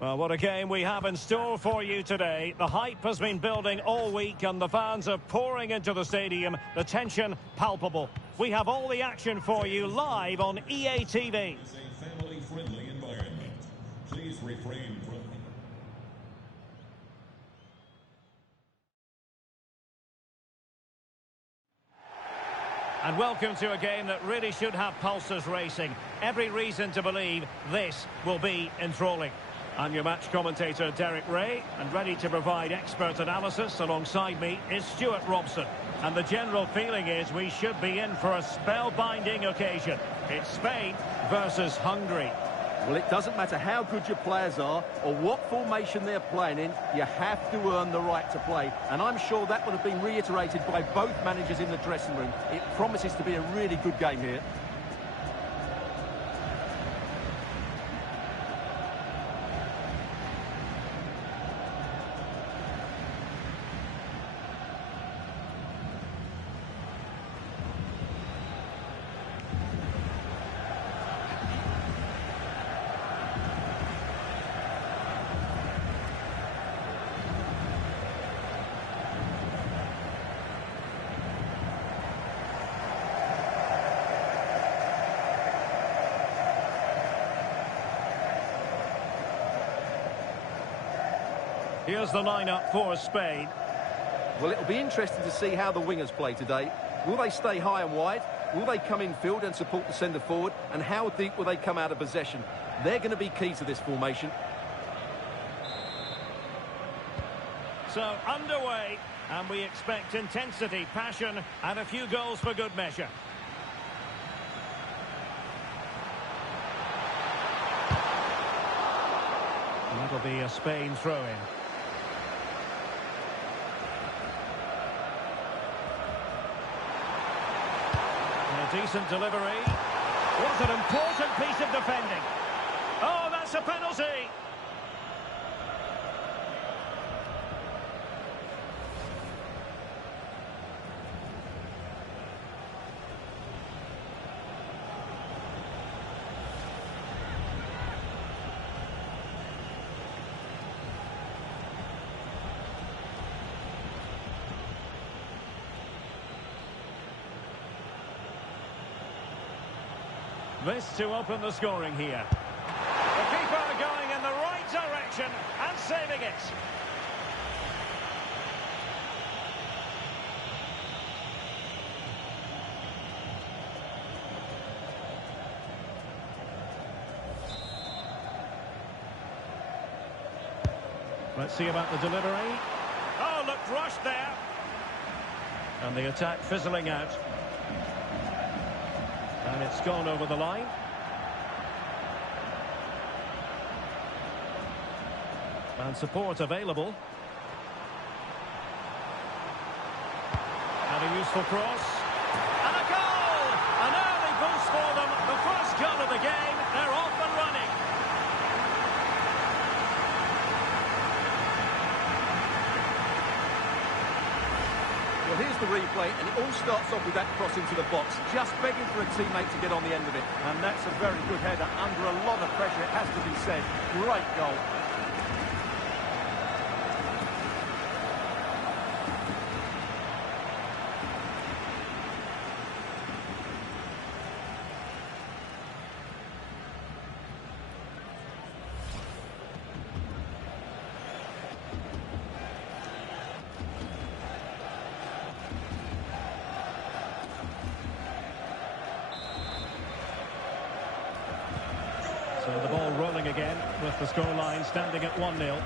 Well, what a game we have in store for you today. The hype has been building all week and the fans are pouring into the stadium. The tension palpable. We have all the action for you live on EA TV. It's a family-friendly environment. Please refrain from... And welcome to a game that really should have pulses racing. Every reason to believe this will be enthralling. I'm your match commentator, Derek Ray, and ready to provide expert analysis alongside me is Stuart Robson. And the general feeling is we should be in for a spellbinding occasion. It's Spain versus Hungary. Well, it doesn't matter how good your players are or what formation they're playing in, you have to earn the right to play. And I'm sure that would have been reiterated by both managers in the dressing room. It promises to be a really good game here. Here's the lineup for Spain. Well, it'll be interesting to see how the wingers play today. Will they stay high and wide? Will they come in field and support the centre forward? And how deep will they come out of possession? They're going to be key to this formation. So, underway, and we expect intensity, passion, and a few goals for good measure. That'll be a Spain throw-in. Decent delivery. What an important piece of defending. Oh, that's a penalty. This to open the scoring here. The keeper going in the right direction and saving it. Let's see about the delivery. Oh, looked rushed there. And the attack fizzling out. And it's gone over the line. And support available. And a useful cross. And a goal! An early boost for them. The first goal of the game. They're off and running. Well, here's the replay, and it all starts off with that cross into the box, just begging for a teammate to get on the end of it. And that's a very good header, under a lot of pressure, it has to be said. Great goal. So the ball rolling again with the scoreline standing at 1-0.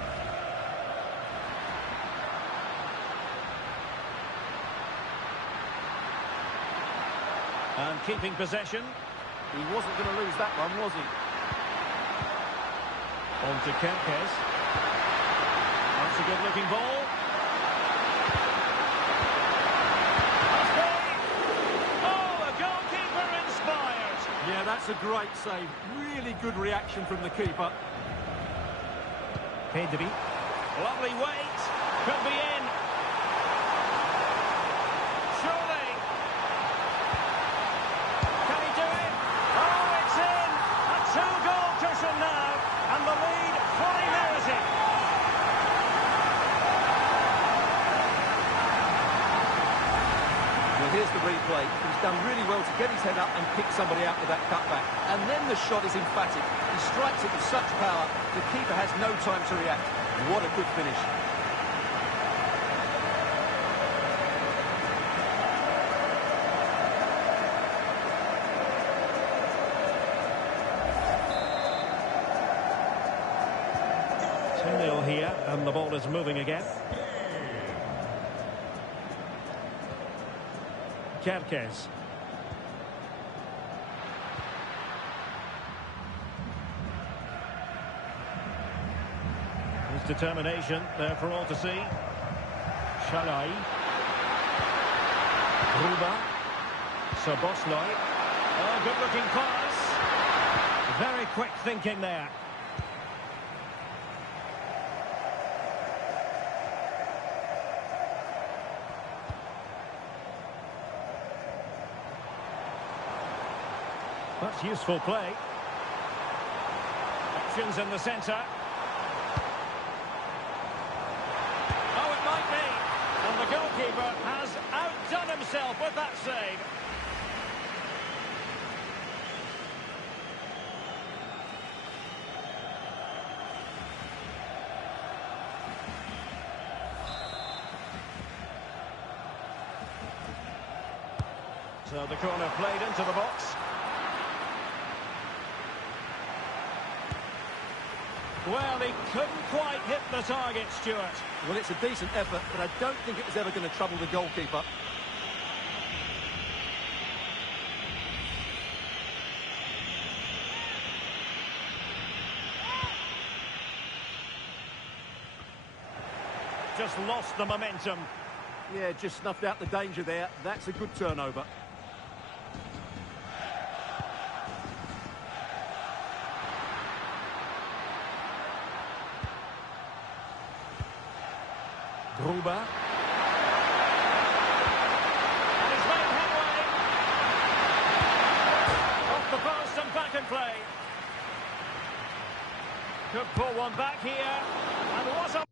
And keeping possession. He wasn't going to lose that one, was he? On to Kempes. That's a good-looking ball. Yeah, that's a great save. Really good reaction from the keeper. Pedri. Lovely weight. Could be in. Surely. Can he do it? Oh, it's in. A two-goal cushion now. And the lead fully there. here's the replay. He's done really well to get his head up and pick somebody out with that cutback. And then the shot is emphatic. He strikes it with such power, the keeper has no time to react. What a good finish. Here, and the ball is moving again. Kerkez. His determination there for all to see. Shalai. Gruba. Soboslai. Oh, good-looking pass. Very quick thinking there. That's useful play. Options in the centre. Oh, it might be. And the goalkeeper has outdone himself with that save. So the corner played into the box. Well, he couldn't quite hit the target, Stuart. Well, it's a decent effort, but I don't think it was ever going to trouble the goalkeeper. Just lost the momentum. Yeah, just snuffed out the danger there. That's a good turnover. Gruba. And he's made headway. Off the post and back in play. Could pull one back here. And what a...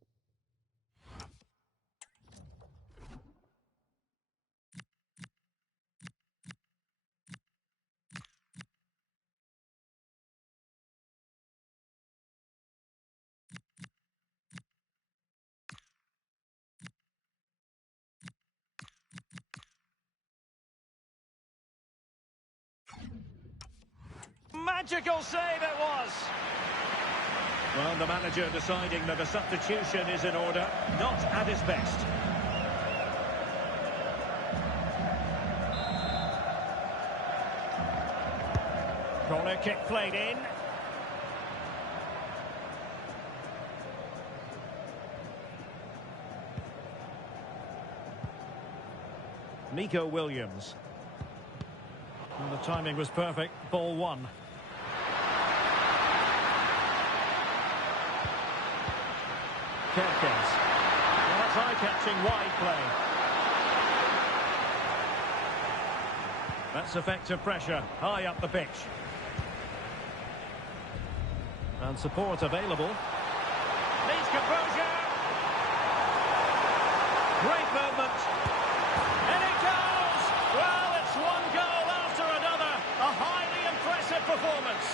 magical save it was. Well, the manager deciding that a substitution is in order, not at his best. Corner kick played in. Nico Williams. And the timing was perfect. Ball one. Kerkez. Well, that's eye-catching wide play. That's effective pressure, high up the pitch. And support available. Needs composure. Great movement. And it goes! Well, it's one goal after another. A highly impressive performance.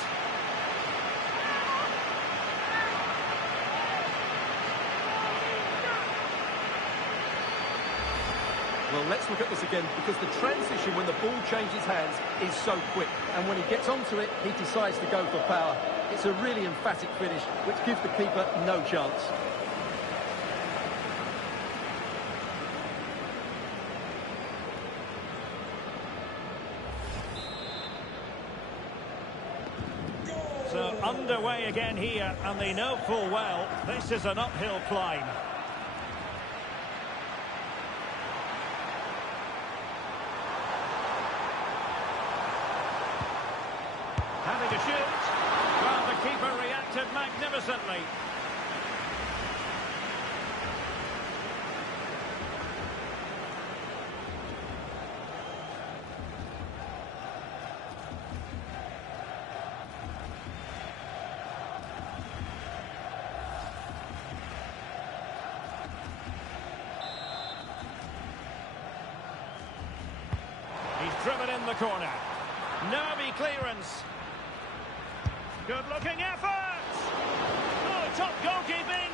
Well, let's look at this again, because the transition when the ball changes hands is so quick. And when he gets onto it, he decides to go for power. It's a really emphatic finish, which gives the keeper no chance. So underway again here, and they know full well this is an uphill climb. Having to shoot. Well, the keeper reacted magnificently. driven in the corner. Nervy clearance. Good-looking effort! Oh, top goalkeeping!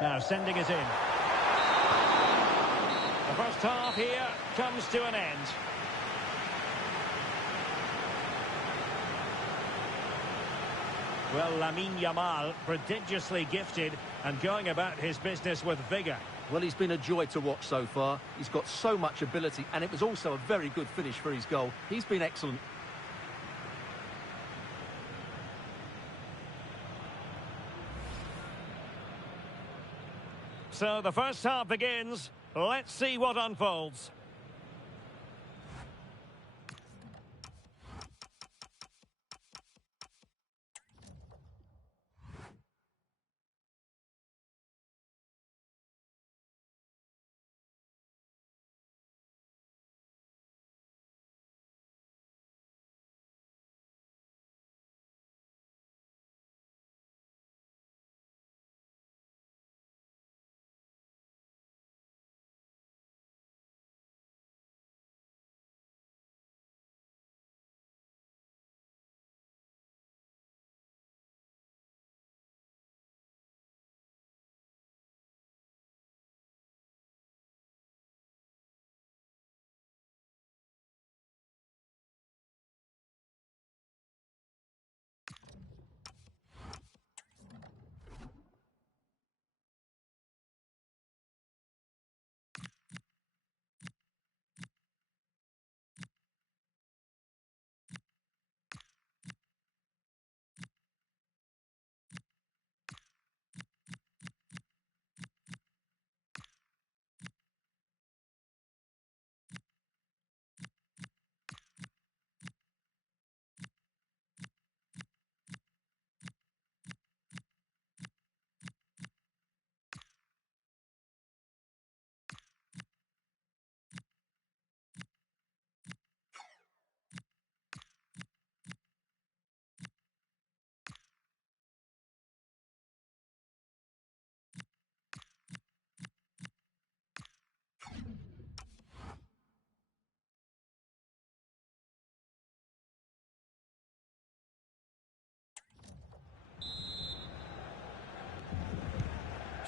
Now sending it in. The first half here comes to an end. Well, Lamine Yamal, prodigiously gifted and going about his business with vigour. Well, he's been a joy to watch so far. He's got so much ability, and it was also a very good finish for his goal. He's been excellent. So the first half begins. Let's see what unfolds.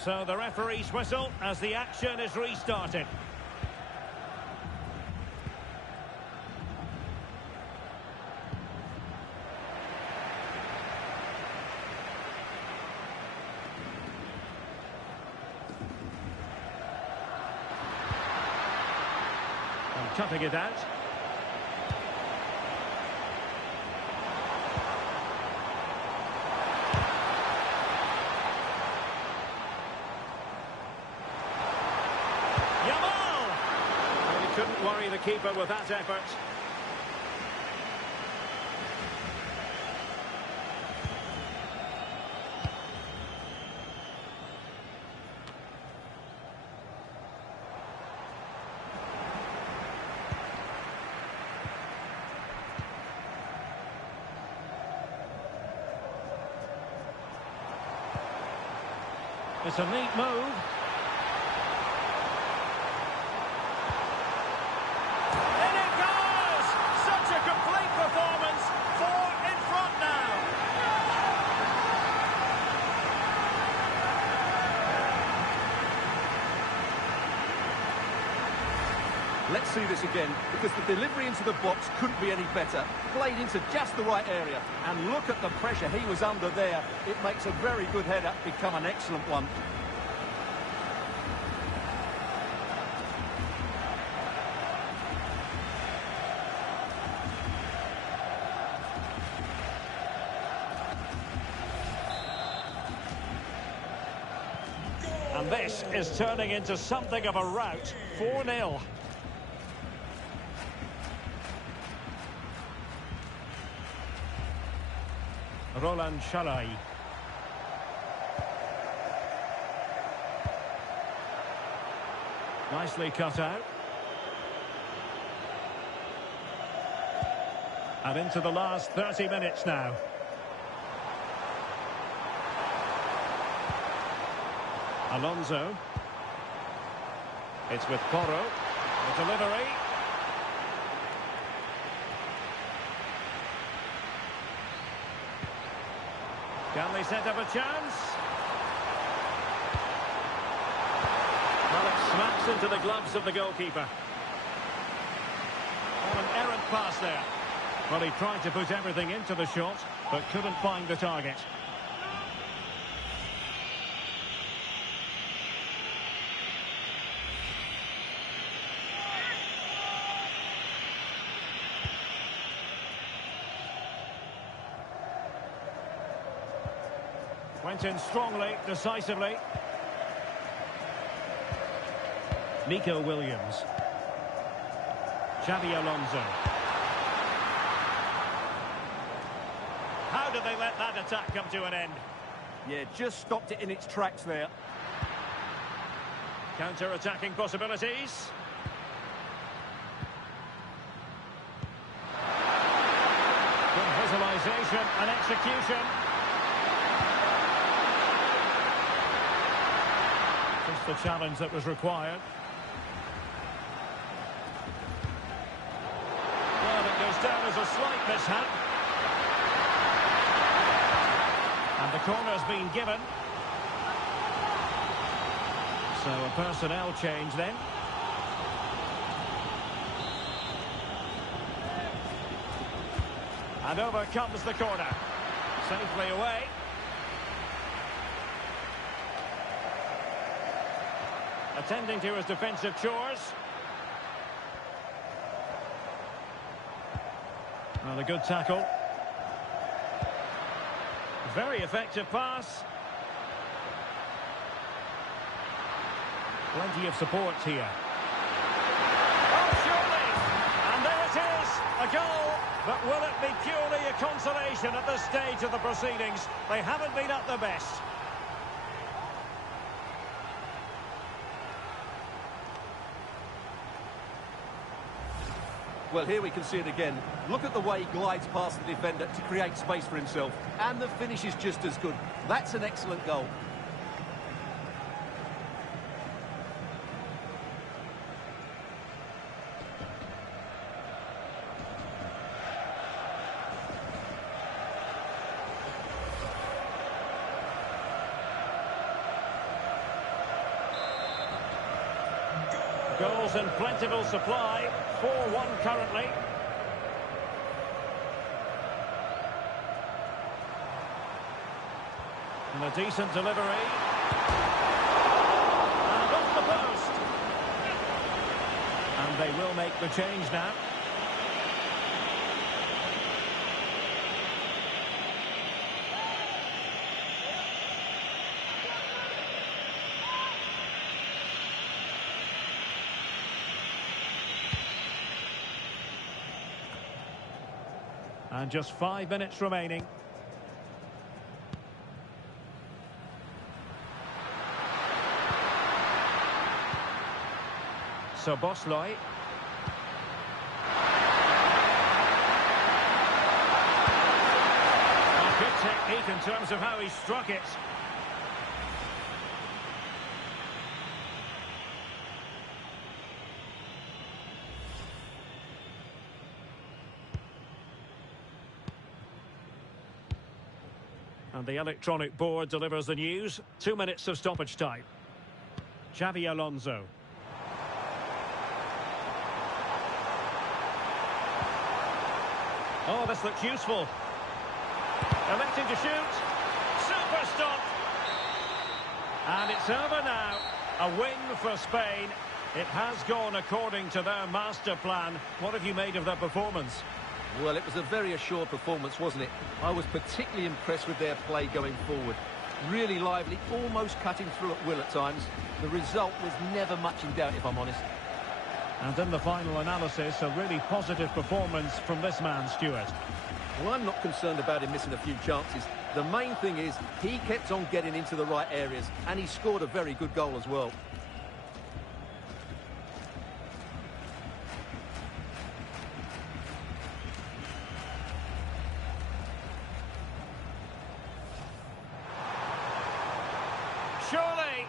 So the referee's whistle as the action is restarted. And cutting it out. Couldn't worry the keeper with that effort. It's a neat move. Let's see this again, because the delivery into the box couldn't be any better. Played into just the right area. And look at the pressure he was under there. It makes a very good header become an excellent one. And this is turning into something of a rout. 4-0. Roland Shalai. Nicely cut out. And into the last 30 minutes now. Alonso. It's with Porro. The delivery. Can they set up a chance? Well, it smacks into the gloves of the goalkeeper. Well, an errant pass there. Well, he tried to put everything into the shot, but couldn't find the target. Went in strongly, decisively. Nico Williams. Xabi Alonso. How did they let that attack come to an end? Yeah, just stopped it in its tracks there. Counter-attacking possibilities. Good visualization and execution. Just the challenge that was required. Well, it goes down as a slight mishap. And the corner's been given. So a personnel change then. And over comes the corner. Safely away. Attending to his defensive chores. Well, a good tackle. Very effective pass. Plenty of support here. Oh, surely! And there it is, a goal. But will it be purely a consolation at this stage of the proceedings? They haven't been at their best. Well, here we can see it again. Look at the way he glides past the defender to create space for himself. And the finish is just as good. That's an excellent goal. Goals in plentiful supply. 4-1 currently. And a decent delivery. And off the post. And they will make the change now. And just 5 minutes remaining. So Bosley. Good technique in terms of how he struck it. And the electronic board delivers the news. 2 minutes of stoppage time. Xabi Alonso. Oh, this looks useful. Electing to shoot. Super stop. And it's over now. A win for Spain. It has gone according to their master plan. What have you made of their performance? Well, it was a very assured performance, wasn't it? I was particularly impressed with their play going forward. Really lively, almost cutting through at will at times. The result was never much in doubt, if I'm honest. And in the final analysis, a really positive performance from this man, Stuart. Well, I'm not concerned about him missing a few chances. The main thing is he kept on getting into the right areas, and he scored a very good goal as well. Surely.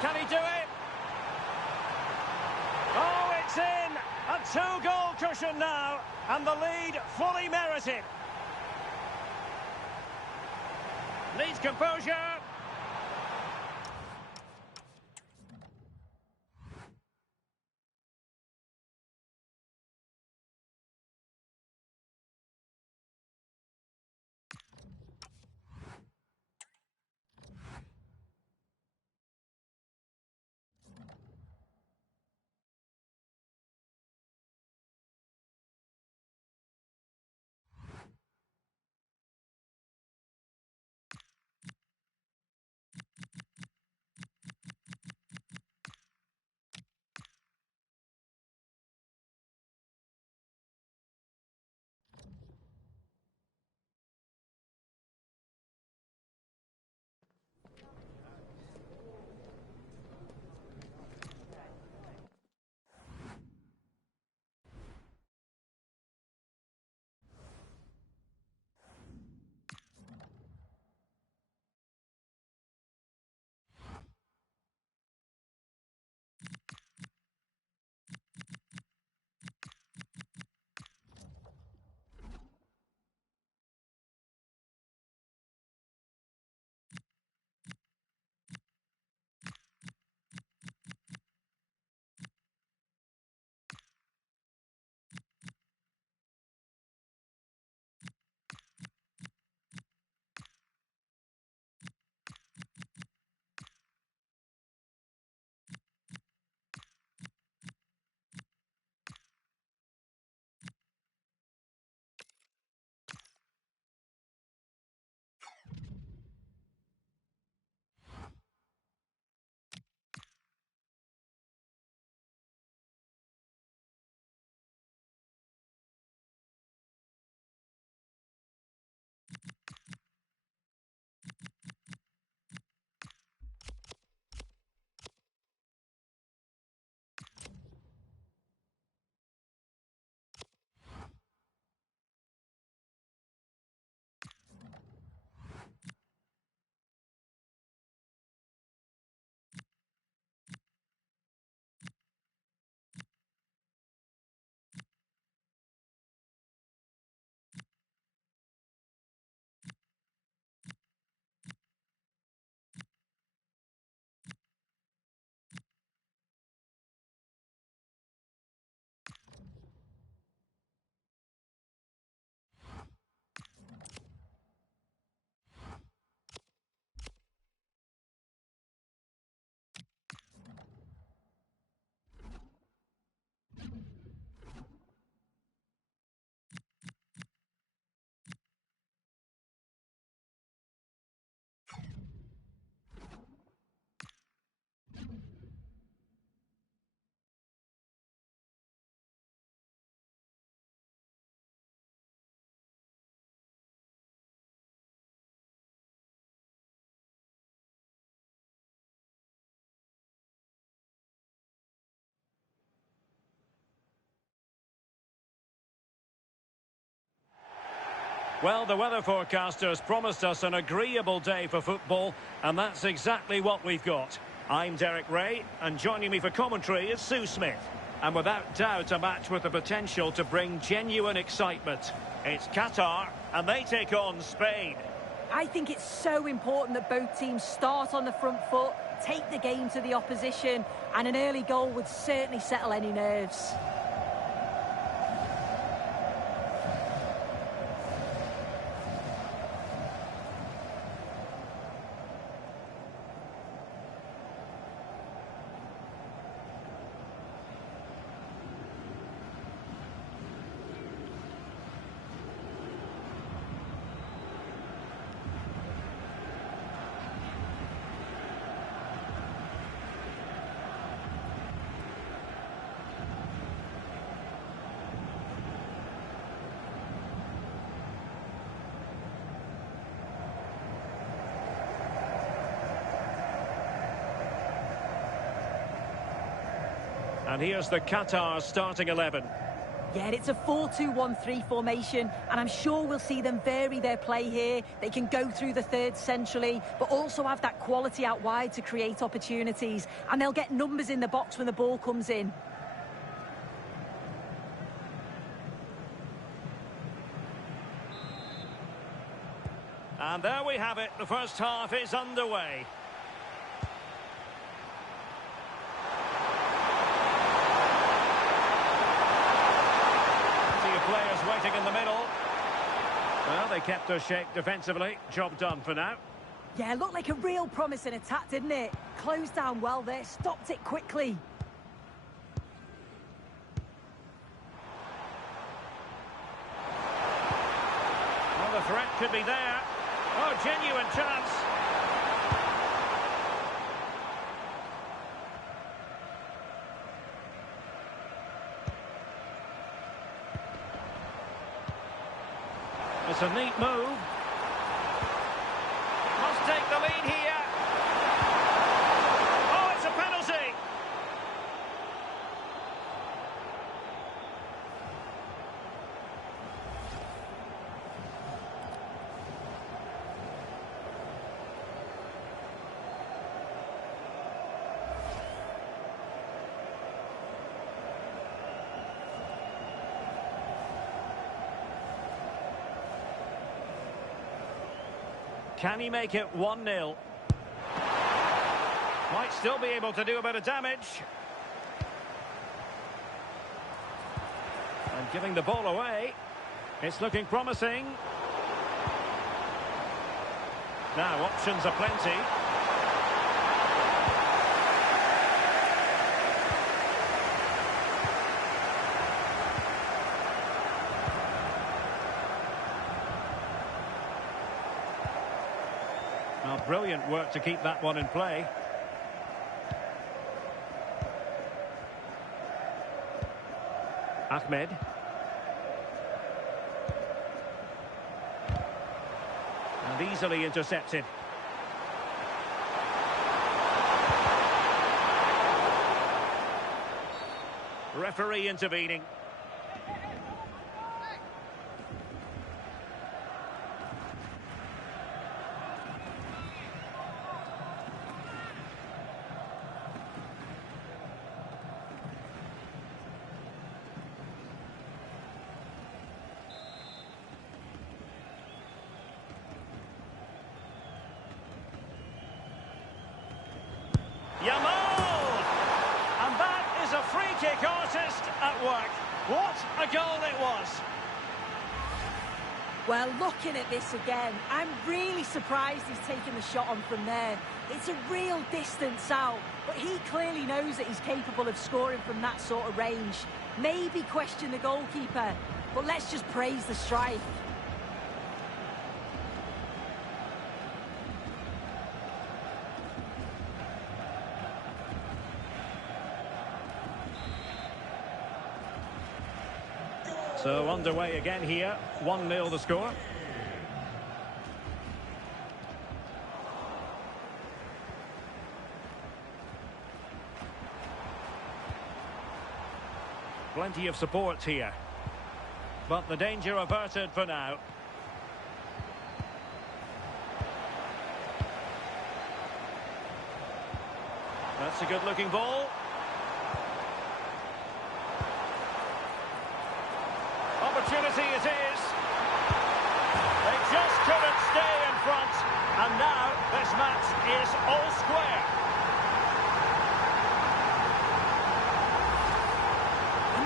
Can he do it? Oh, it's in! A two-goal cushion now, and the lead fully merited. Needs composure. Well, the weather forecasters promised us an agreeable day for football, and that's exactly what we've got. I'm Derek Ray, and joining me for commentary is Sue Smith. And without doubt, a match with the potential to bring genuine excitement. It's Qatar, and they take on Spain. I think it's so important that both teams start on the front foot, take the game to the opposition, and an early goal would certainly settle any nerves. And here's the Qatar starting 11. Yeah, it's a 4-2-1-3 formation, and I'm sure we'll see them vary their play here. They can go through the third centrally, but also have that quality out wide to create opportunities, and they'll get numbers in the box when the ball comes in. And there we have it. The first half is underway. Players waiting in the middle. Well, they kept us shape defensively. Job done for now. Yeah, looked like a real promising attack, didn't it? Closed down well there, stopped it quickly. Well, the threat could be there. Oh, genuine chance. It's a neat move. Must take the lead here. Oh, it's a penalty. Can he make it 1-0? Might still be able to do a bit of damage. And giving the ball away. It's looking promising. Now, options are plenty. Well, brilliant work to keep that one in play. Ahmed. And easily intercepted. Referee intervening. And that is a free kick artist at work. What a goal it was. Well, looking at this again, I'm really surprised he's taken the shot on from there. It's a real distance out, but he clearly knows that he's capable of scoring from that sort of range. Maybe question the goalkeeper, but let's just praise the strike. So underway again here, 1-0 the score. Plenty of support here. But the danger averted for now. That's a good looking ball. Opportunity it is. They just couldn't stay in front. And now this match is all square.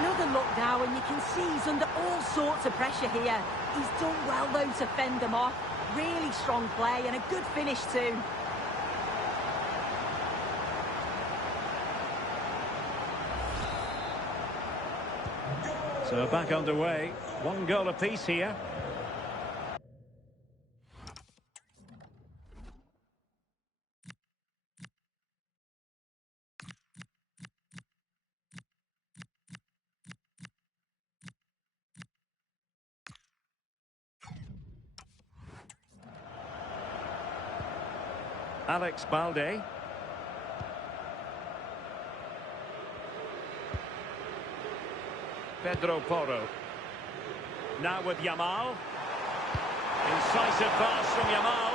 Another look now, and you can see he's under all sorts of pressure here. He's done well, though, to fend them off. Really strong play and a good finish, too. So back underway. 1 goal apiece here. Alex Balde. Pedro Porro. Now with Yamal. Incisive pass from Yamal.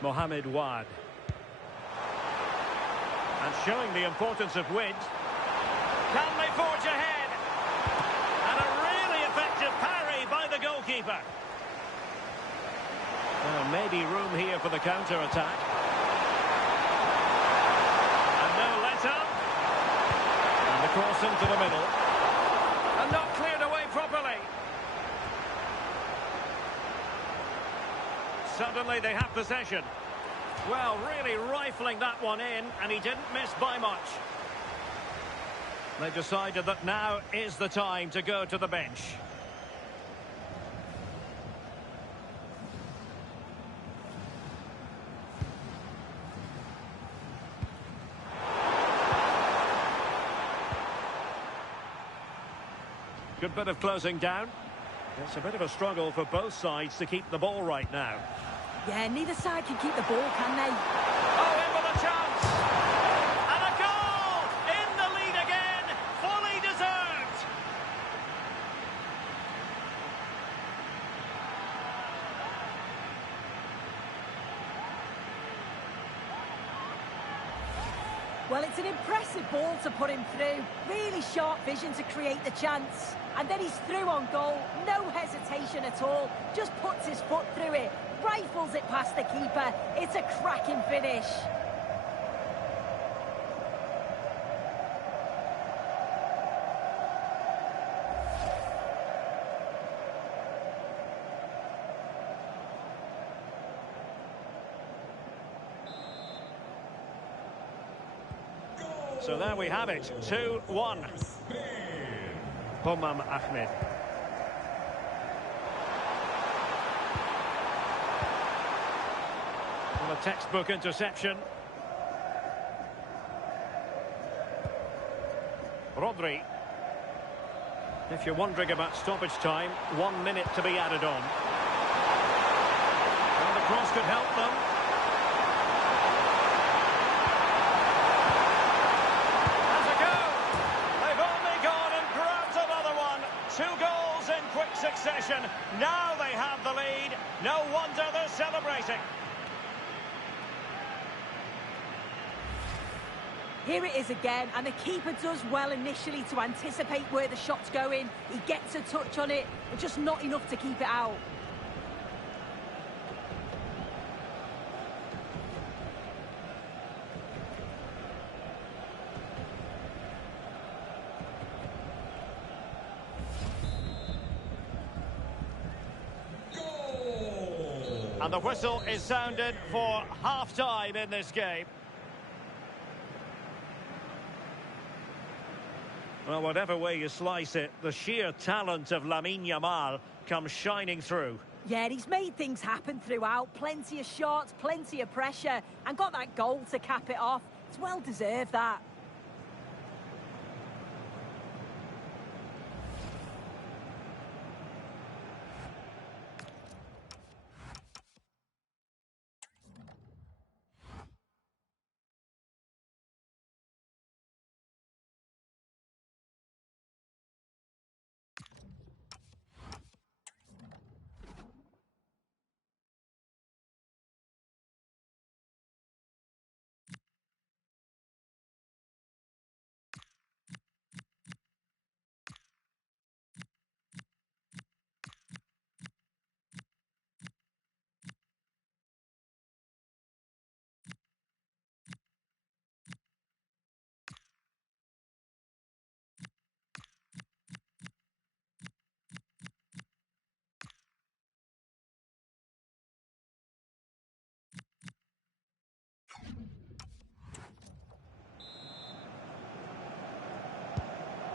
Mohamed Wad. And showing the importance of width. Can they forge ahead? And a really effective parry by the goalkeeper. Maybe room here for the counter-attack. And no let-up. And the cross into the middle. And not cleared away properly. Suddenly they have possession. Well, really rifling that one in, and he didn't miss by much. They've decided that now is the time to go to the bench. Good bit of closing down. It's a bit of a struggle for both sides to keep the ball right now. Yeah, neither side can keep the ball, can they? Oh, in with a chance! And a goal! In the lead again! Fully deserved! Well, it's an impressive ball to put him through. Really sharp vision to create the chance. And then he's through on goal. No hesitation at all. Just puts his foot through it. Rifles it past the keeper. It's a cracking finish. So there we have it, 2-1. Pomam Ahmed. Well, a textbook interception. Rodri. If you're wondering about stoppage time, 1 minute to be added on. Well, the cross could help them. Succession. Now they have the lead. No wonder they're celebrating. Here it is again, and the keeper does well initially to anticipate where the shot's going. He gets a touch on it, but just not enough to keep it out. And the whistle is sounded for half-time in this game. Well, whatever way you slice it, the sheer talent of Lamine Yamal comes shining through. Yeah, he's made things happen throughout. Plenty of shots, plenty of pressure, and got that goal to cap it off. It's well deserved, that.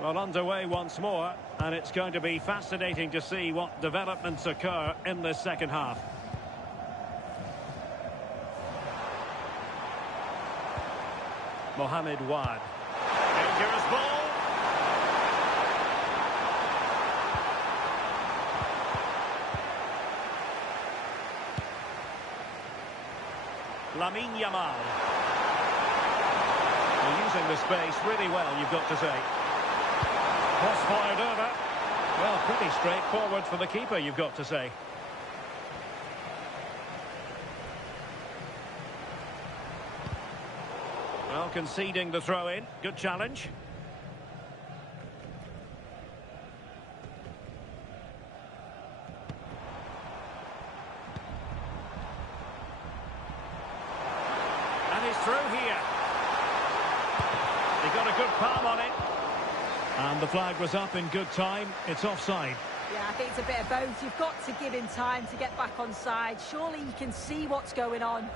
Well, underway once more, and it's going to be fascinating to see what developments occur in this second half. Mohamed Wad. Dangerous ball. Lamine Yamal. using the space really well, you've got to say. Cross fired over. Well, pretty straightforward for the keeper, you've got to say. Well, conceding the throw-in. Good challenge. And he's through here. They got a good palm on it. And the flag was up in good time. It's offside. Yeah, I think it's a bit of both. You've got to give him time to get back on side. Surely he can see what's going on.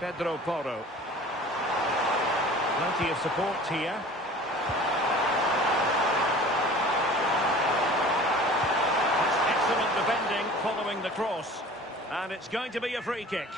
Pedro Porro. Plenty of support here. That's excellent defending following the cross. And it's going to be a free kick.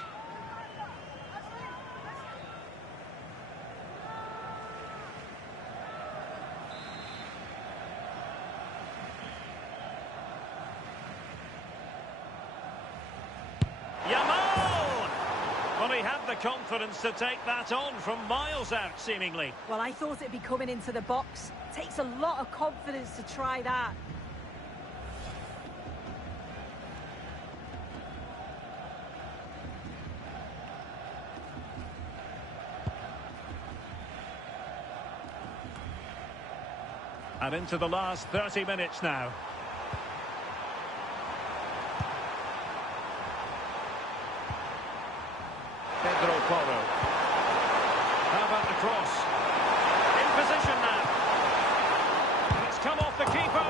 Well, he had the confidence to take that on from miles out, seemingly. Well, I thought it'd be coming into the box. Takes a lot of confidence to try that. And into the last 30 minutes now. Pedro Porro. How about the cross? In position now. And it's come off the keeper.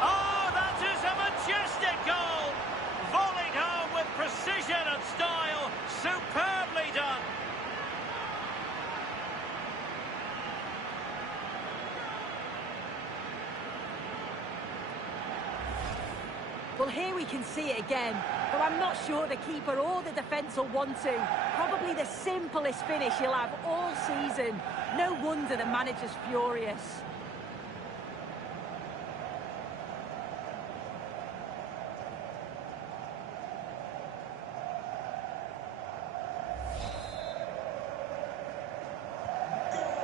Oh, that is a majestic goal. Volleyed home with precision and style. Superbly done. Well, here we can see it again, though I'm not sure the keeper or the defence will want to. Probably the simplest finish he'll have all season. No wonder the manager's furious.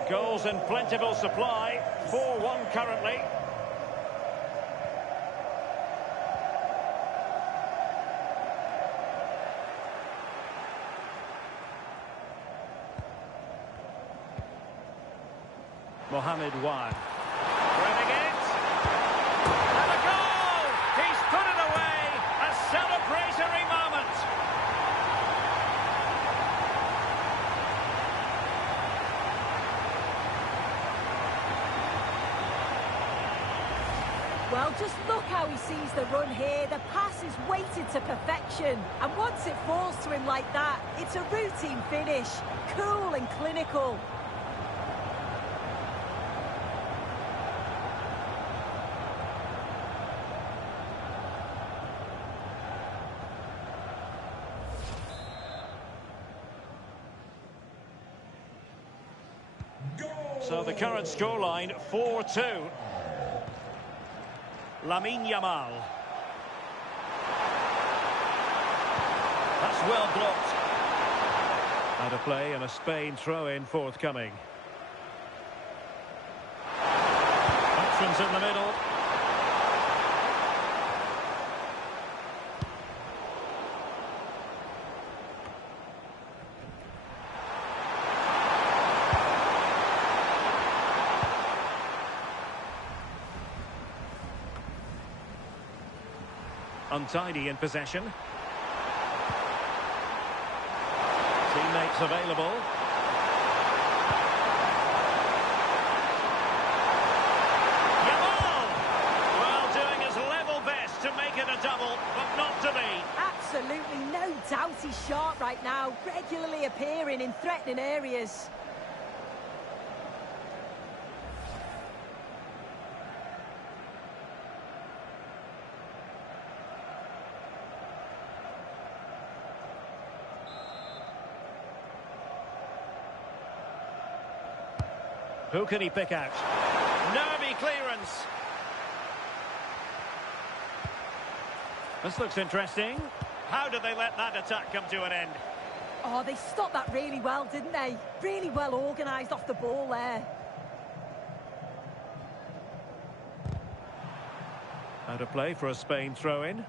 Goals in plentiful supply. 4-1 currently. Mohamed Wan. Grabbing it. And a goal! He's put it away. A celebratory moment. Well, just look how he sees the run here. The pass is weighted to perfection. And once it falls to him like that, it's a routine finish. Cool and clinical. So the current scoreline, 4-2. Lamine Yamal. That's well blocked. Out of play and a Spain throw-in forthcoming. Options in the middle. Untidy in possession. Teammates available. Yamal! Well, doing his level best to make it a double, but not to be. Absolutely no doubt he's sharp right now, regularly appearing in threatening areas. Who can he pick out? Nervy clearance. This looks interesting. How did they let that attack come to an end? Oh, they stopped that really well, didn't they? Really well organised off the ball there. Out of play for a Spain throw-in.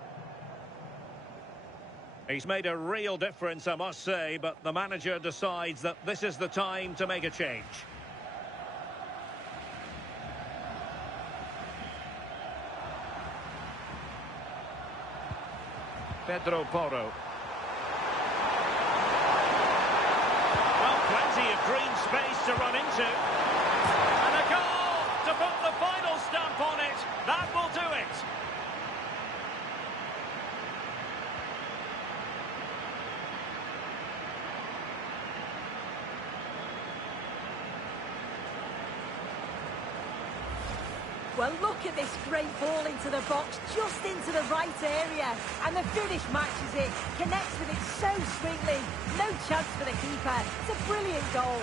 He's made a real difference, I must say, but the manager decides that this is the time to make a change. Pedro Porro. Well, plenty of green space to run into. And a goal to put the final stamp on it. That will do it. Well, look at this great ball into the box, just into the right area. And the finish matches it, connects with it so sweetly. No chance for the keeper. It's a brilliant goal.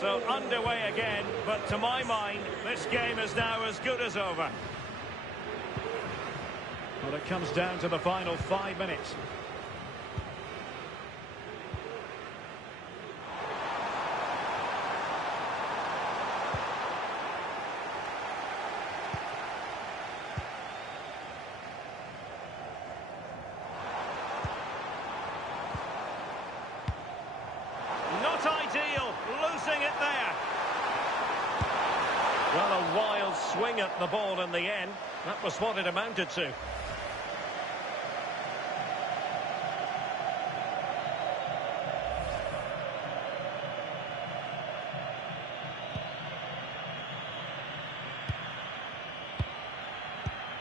So underway again, but to my mind, this game is now as good as over. Well, it comes down to the final 5 minutes. Not ideal, losing it there. Well, a wild swing at the ball in the end. That was what it amounted to.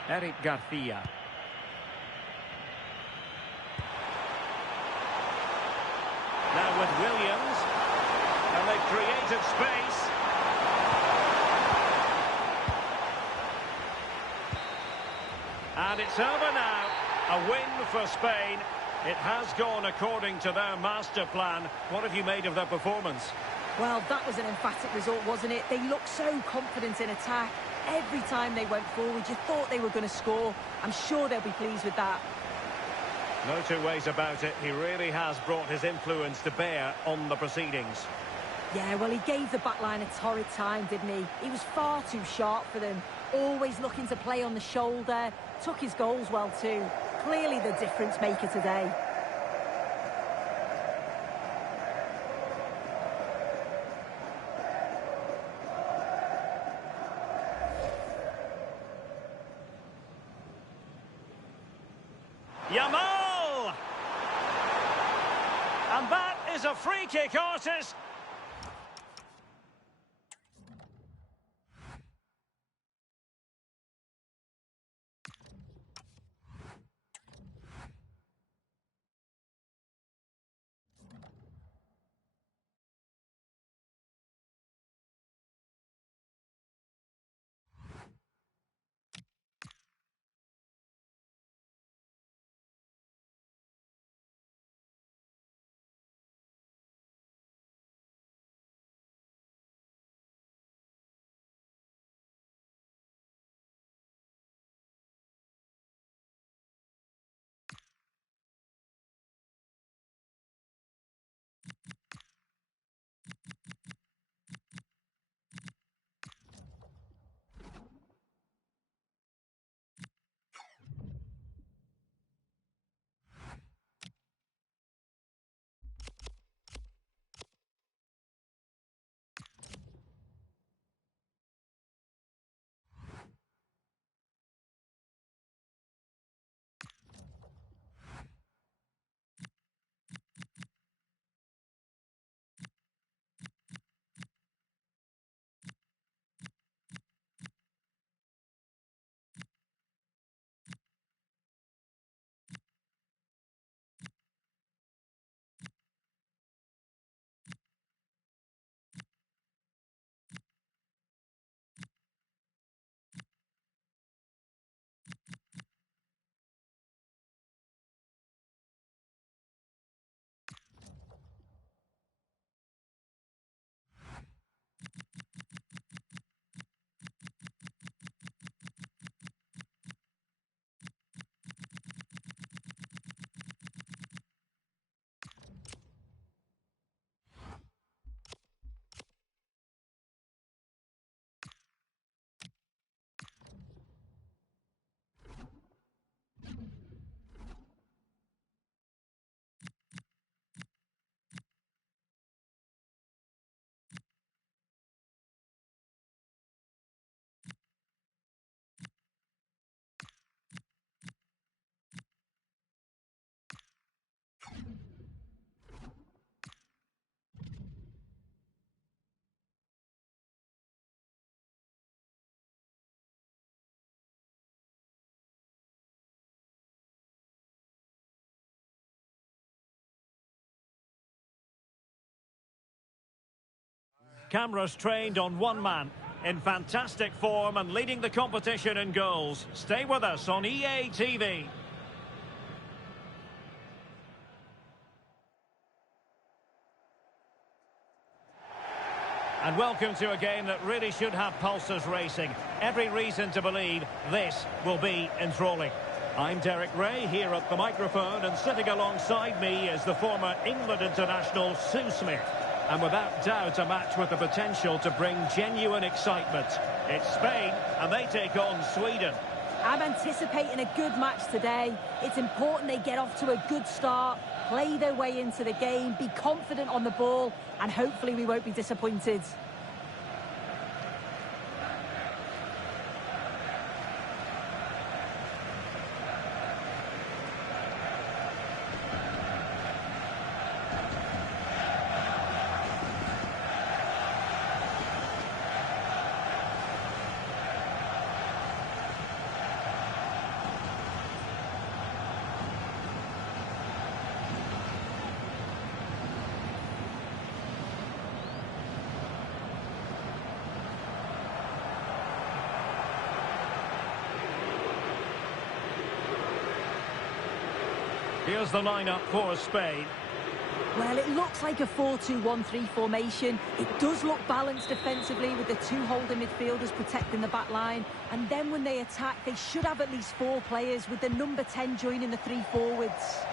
Eric Garcia. Now with Williams, and they've created space. And it's over now. A win for Spain. It has gone according to their master plan. What have you made of their performance? Well, that was an emphatic result, wasn't it? They looked so confident in attack. Every time they went forward, you thought they were going to score. I'm sure they'll be pleased with that. No two ways about it. He really has brought his influence to bear on the proceedings. Yeah, well, he gave the back line a torrid time, didn't he? He was far too sharp for them. Always looking to play on the shoulder. Took his goals well, too. Clearly the difference maker today. Yamal! And that is a free kick, artist. Cameras trained on one man. In fantastic form and leading the competition in goals. Stay with us on EA TV. And welcome to a game that really should have pulses racing. Every reason to believe this will be enthralling. I'm Derek Ray here at the microphone, and sitting alongside me is the former England international Sue Smith. And without doubt, a match with the potential to bring genuine excitement. It's Spain, and they take on Sweden. I'm anticipating a good match today. It's important they get off to a good start, play their way into the game, be confident on the ball, and hopefully we won't be disappointed. Here's the lineup for Spain. Well, it looks like a 4-2-1-3 formation. It does look balanced defensively with the two holding midfielders protecting the back line. And then when they attack, they should have at least 4 players, with the number 10 joining the 3 forwards.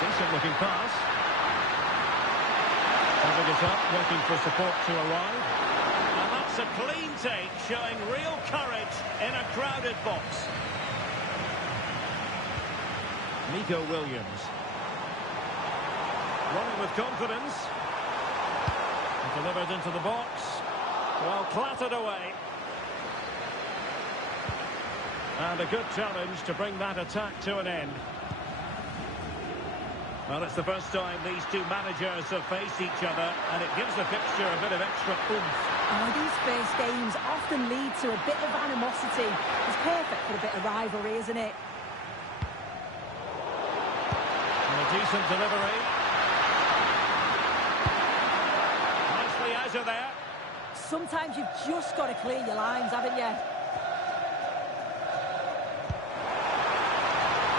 Decent looking pass. Having it up, waiting for support to arrive. And that's a clean take, showing real courage in a crowded box. Nico Williams. Running with confidence. Delivered into the box. Well, clattered away. And a good challenge to bring that attack to an end. Well, it's the first time these two managers have faced each other, and it gives the fixture a bit of extra oomph. Oh, these first games often lead to a bit of animosity. It's perfect for a bit of rivalry, isn't it? And a decent delivery. Nicely out of there. Sometimes you've just got to clear your lines, haven't you?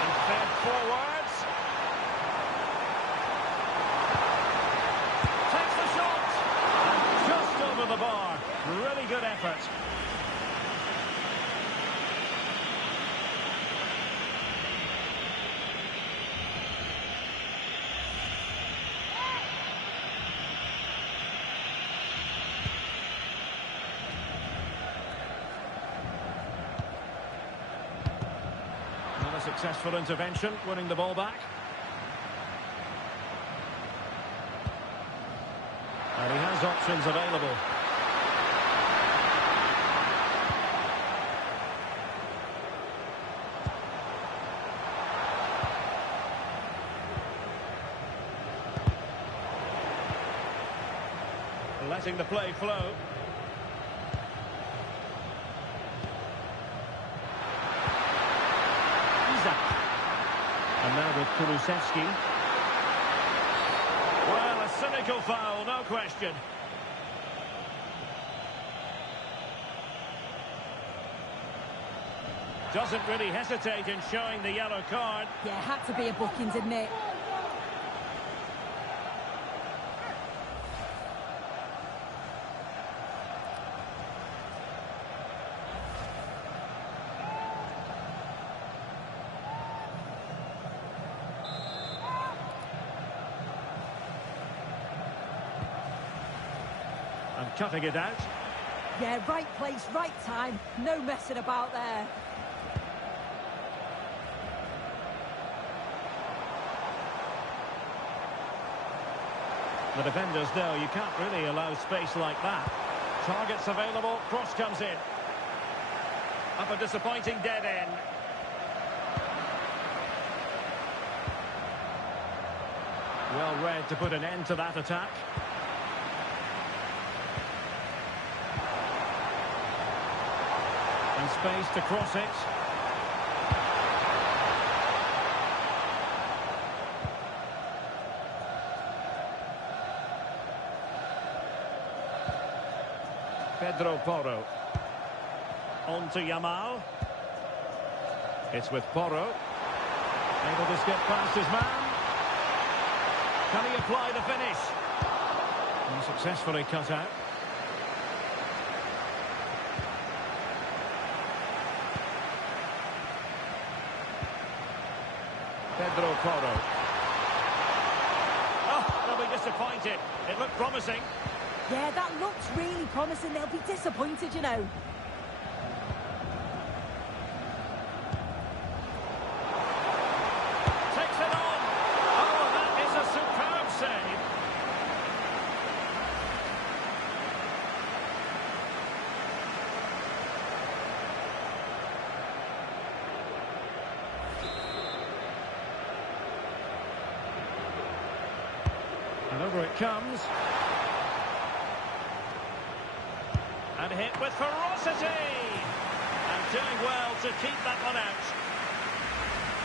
And fed forwards. Takes the shot. And just over the bar. Really good effort. A successful intervention, winning the ball back. And he has options available. Letting the play flow. And now with Kulusevski. Well, a cynical foul, no question. Doesn't really hesitate in showing the yellow card. Yeah, had to be a booking, didn't it? And cutting it out. Yeah, right place, right time. No messing about there. The defenders know you can't really allow space like that. Targets available, cross comes in. Up a disappointing dead end. Well read to put an end to that attack. And space to cross it. Pedro Porro. On to Yamal. It's with Porro. Able to skip past his man. Can he apply the finish? And successfully cut out. Pedro Porro. Oh, they'll be disappointed. It looked promising. Yeah, that looks really promising. They'll be disappointed, you know. Takes it on. Oh, that is a superb save. And over it comes. And hit with ferocity. And doing well to keep that one out.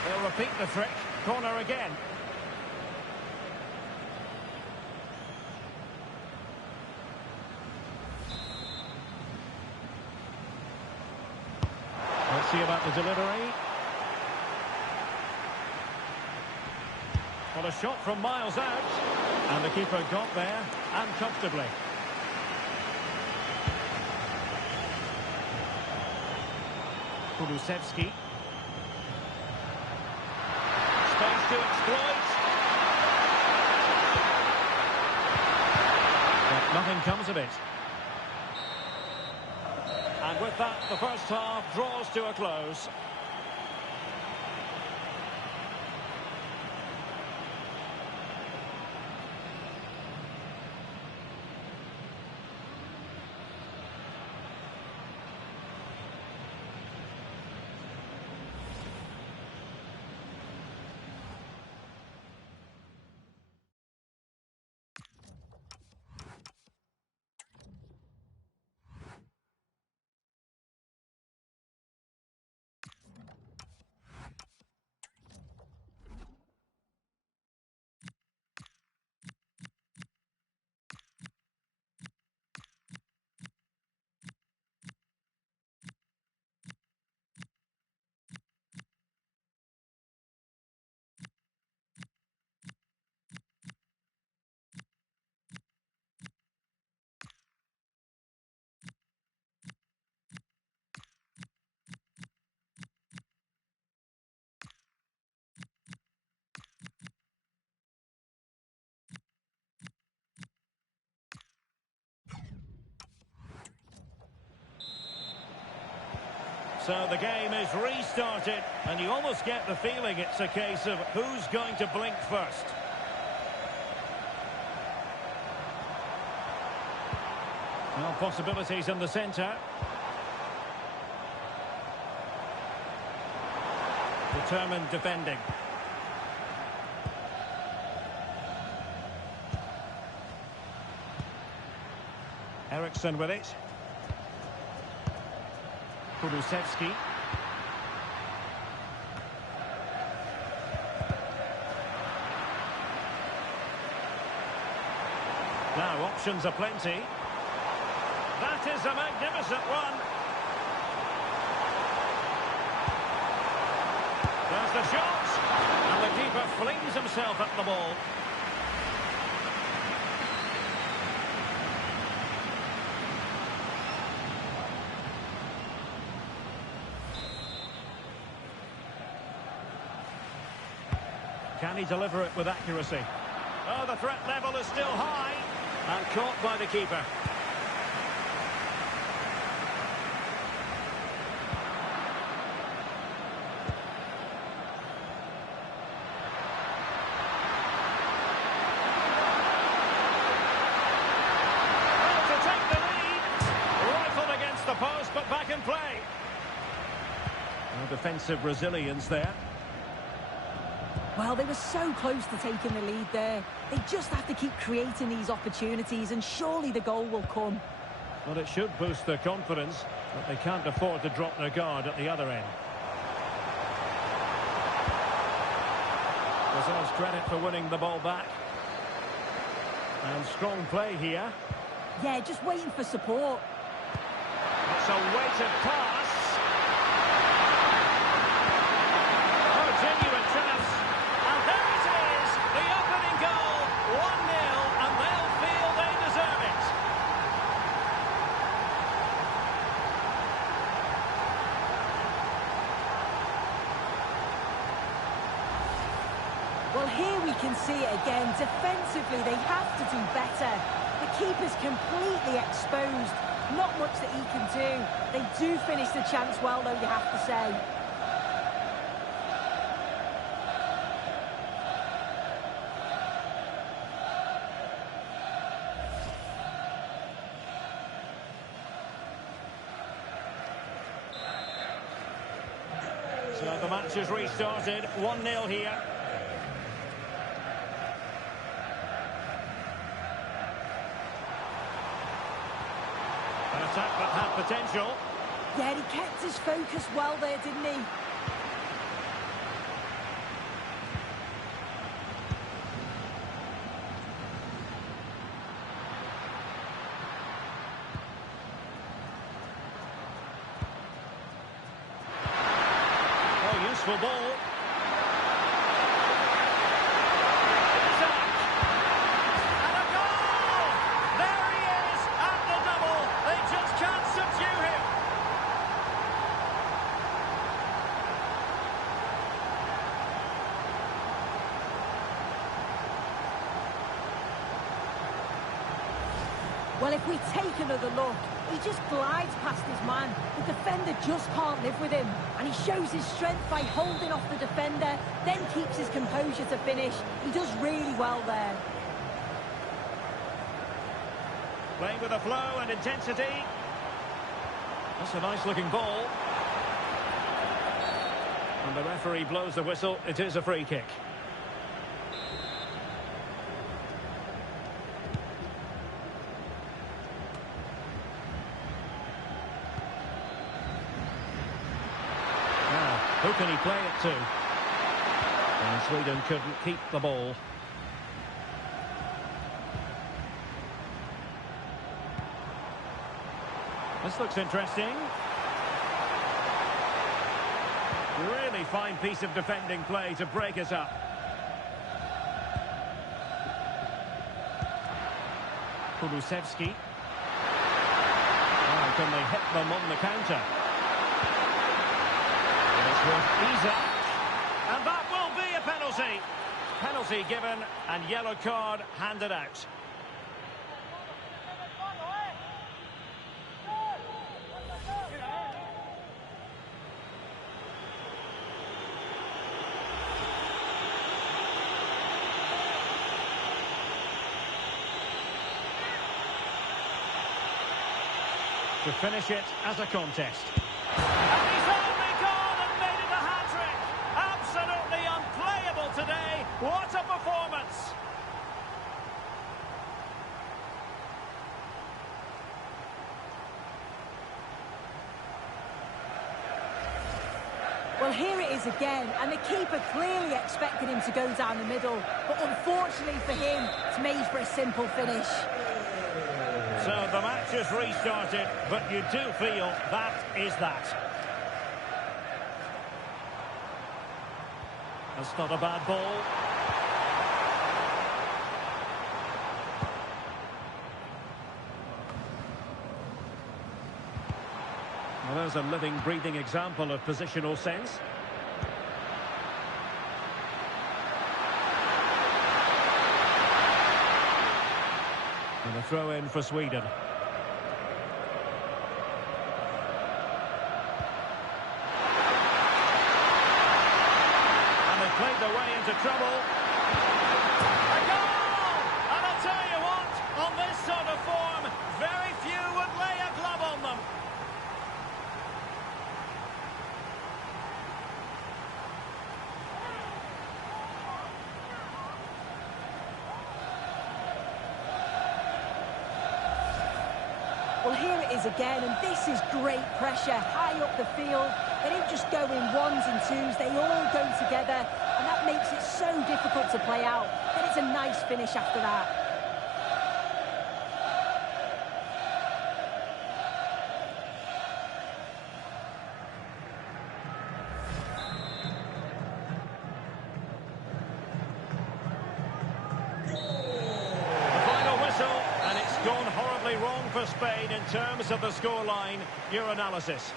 They'll repeat the trick. Corner again. Let's see about the delivery. Well, a shot from miles out. And the keeper got there, and comfortably. Kulusevski. Space to exploit. But nothing comes of it. And with that, the first half draws to a close. So the game is restarted, and you almost get the feeling it's a case of who's going to blink first. Well, possibilities in the centre. Determined defending. Eriksson with it. Kulusevski. Now options are plenty. That is a magnificent one. There's the shot. And the keeper flings himself at the ball. Can he deliver it with accuracy? Oh, the threat level is still high. And caught by the keeper. Oh, to take the lead. Rifled against the post, but back in play. No defensive resilience there. Well, they were so close to taking the lead there. They just have to keep creating these opportunities, and surely the goal will come. Well, it should boost their confidence, but they can't afford to drop their guard at the other end. Deserves credit for winning the ball back. And strong play here. Yeah, just waiting for support. a weighted pass. Oh, genuine chance. And there it is, the opening goal. 1-0, and they'll feel they deserve it. Well, here we can see it again. Defensively, they have to do better. The keeper's completely exposed. Not much that he can do. They do finish the chance well, though, you have to say. So the match has restarted. 1-0 here. An attack that had potential. Yeah, he kept his focus well there, didn't he? Oh, useful ball. And a goal! There he is at the double. They just can't subdue him. Well, if we take another look, he just glides past his man. The defender just can't live with him. And he shows his strength by holding off the defender, then keeps his composure to finish. He does really well there. Playing with a flow and intensity. That's a nice-looking ball. And the referee blows the whistle. It is a free kick. Who can he play it to? And Sweden couldn't keep the ball. This looks interesting. Really fine piece of defending play to break us up. Kulusevski. Oh, can they hit them on the counter? This was Isak, and that will be a penalty. Penalty given and yellow card handed out. To finish it as a contest. And he's only gone and made it a hat-trick. Absolutely unplayable today. What a performance. Well, here it is again, and the keeper clearly expected him to go down the middle. But unfortunately for him, it's made for a simple finish. So the match has restarted, but you do feel that is that. That's not a bad ball. Well, there's a living, breathing example of positional sense. And a throw in for Sweden. And they played their way into trouble. A goal! And I'll tell you what, on this sort of form, very few would lay a glove on them. Well, here it is again, and this is great pressure high up the field. They don't just go in ones and twos, they all go together, and that makes it so difficult to play out. Then it's a nice finish after that. regardless of the scoreline. Your analysis.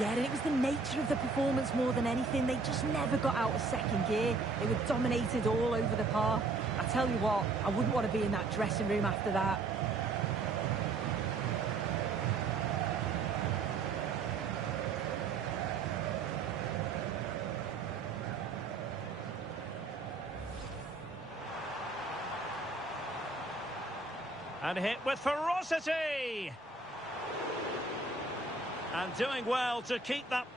Yeah, and it was the nature of the performance more than anything. They just never got out of second gear. They were dominated all over the park. I tell you what, I wouldn't want to be in that dressing room after that. And hit with ferocity! And doing well to keep that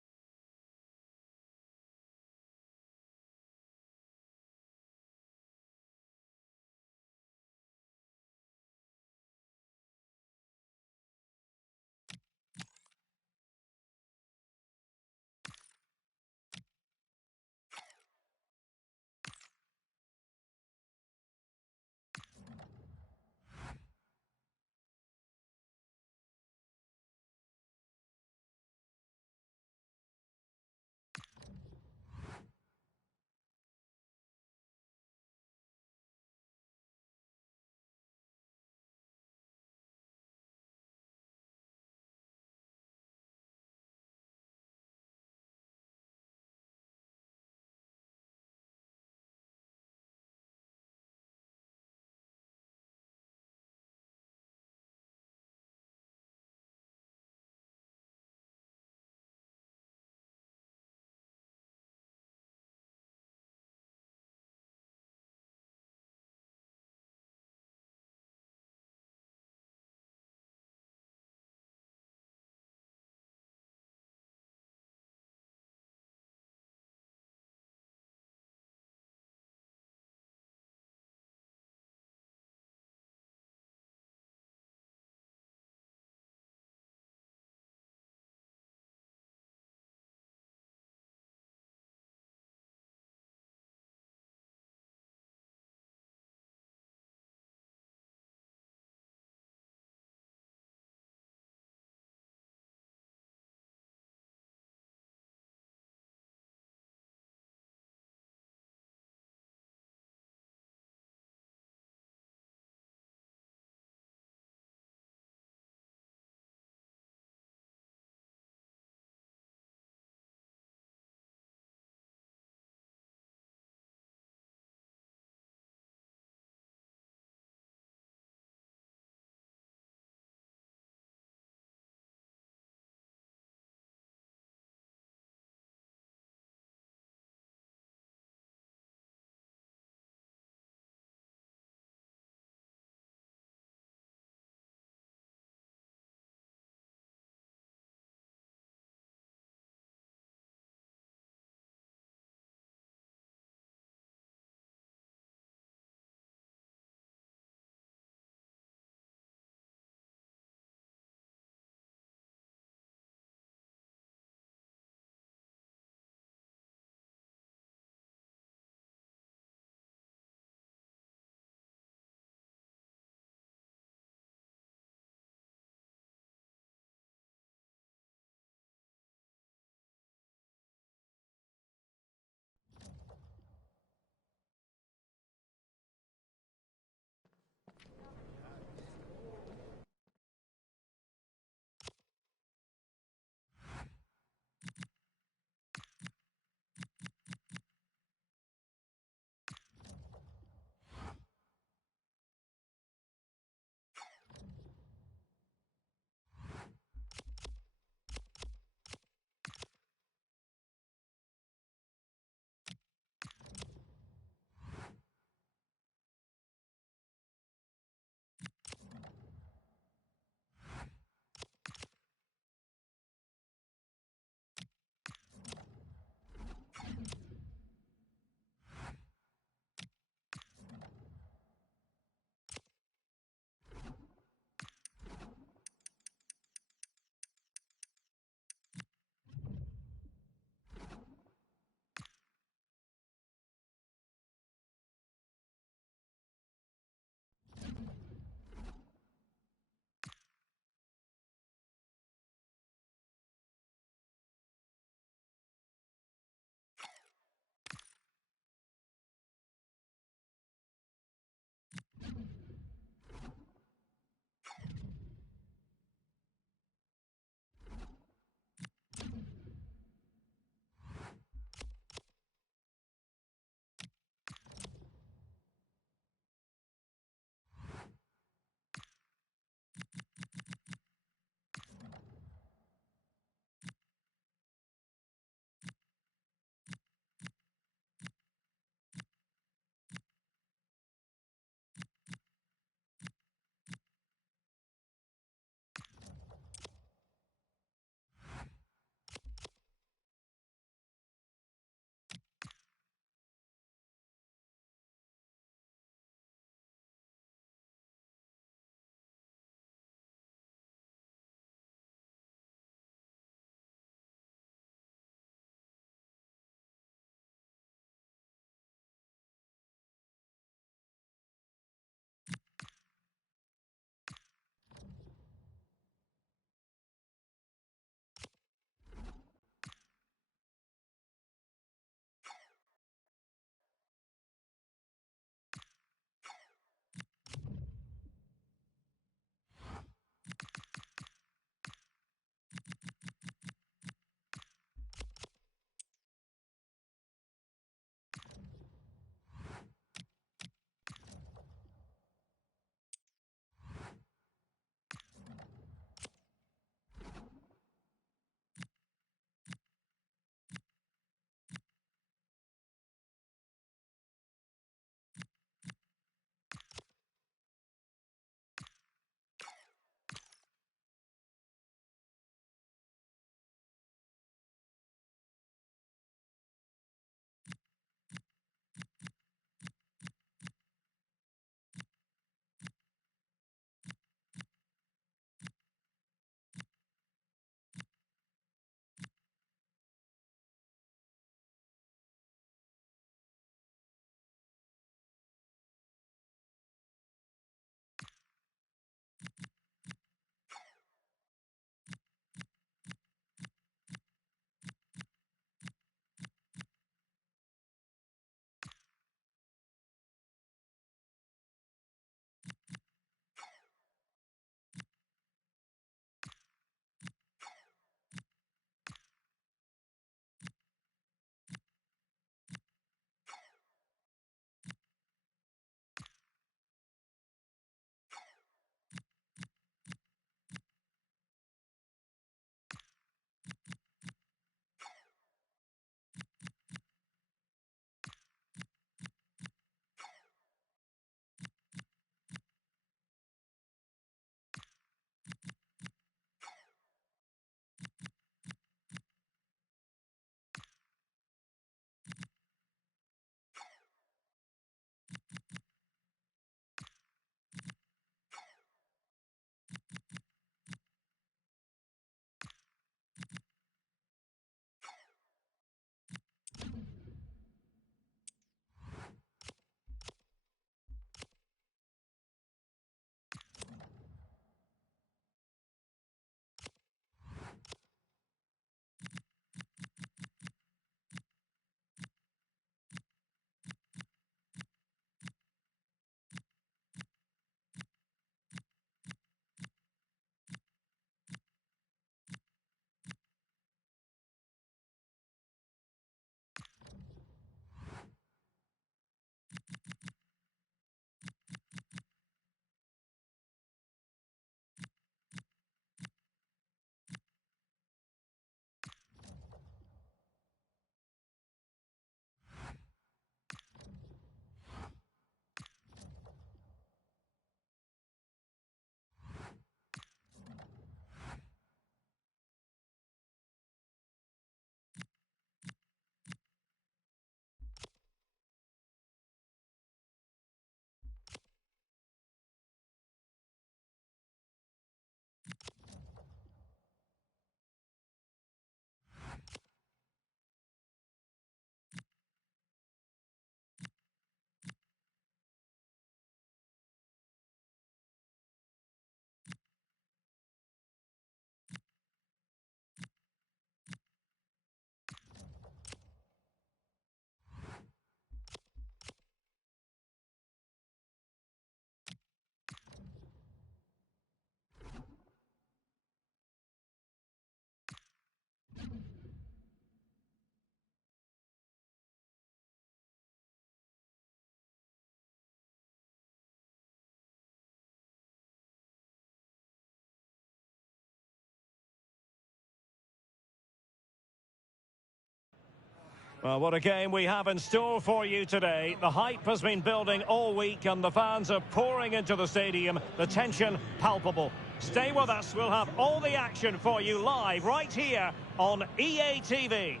Well, what a game we have in store for you today. The hype has been building all week and the fans are pouring into the stadium. The tension palpable. Stay with us. We'll have all the action for you live right here on EA TV.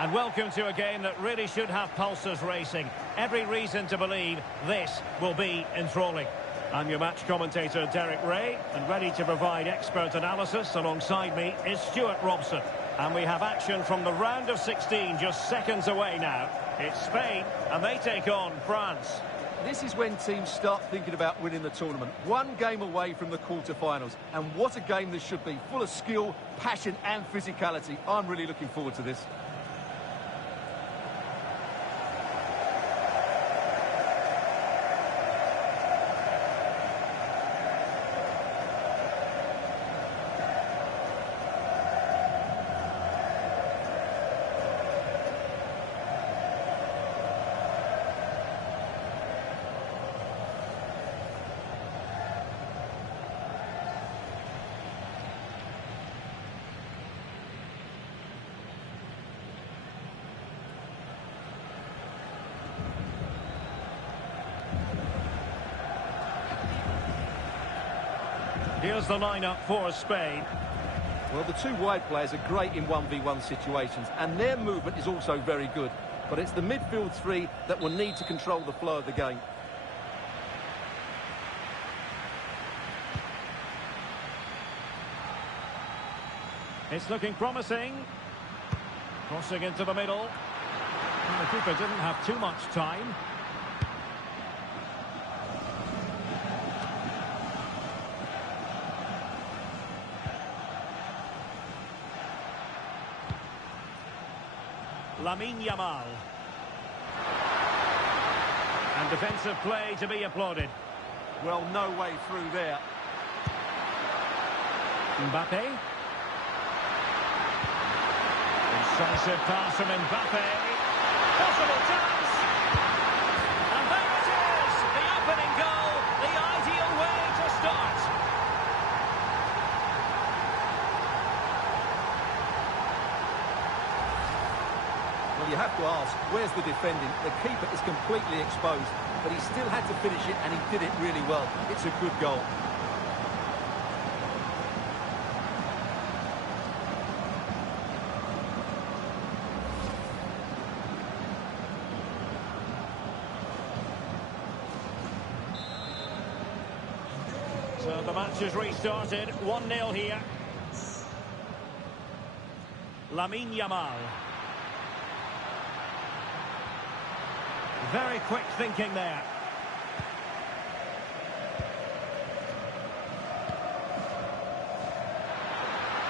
And welcome to a game that really should have pulses racing. Every reason to believe this will be enthralling. I'm your match commentator, Derek Ray, and ready to provide expert analysis alongside me is Stuart Robson. And we have action from the round of 16 just seconds away now. It's Spain, and they take on France. This is when teams start thinking about winning the tournament. One game away from the quarter-finals. And what a game this should be. Full of skill, passion and physicality. I'm really looking forward to this. Here's the lineup for Spain. Well, the two wide players are great in 1v1 situations, and their movement is also very good. But it's the midfield three that will need to control the flow of the game. It's looking promising. Crossing into the middle. Well, the keeper didn't have too much time. Yamal. And defensive play to be applauded. Well, no way through there. Mbappe. Incisive pass from Mbappe. Possible chance. And there it is. The opening goal. The ideal way to start. Well, you have to ask, where's the defending? The keeper is completely exposed, but he still had to finish it, and he did it really well. It's a good goal. So the match has restarted. 1-0 here. Yamal. Very quick thinking there.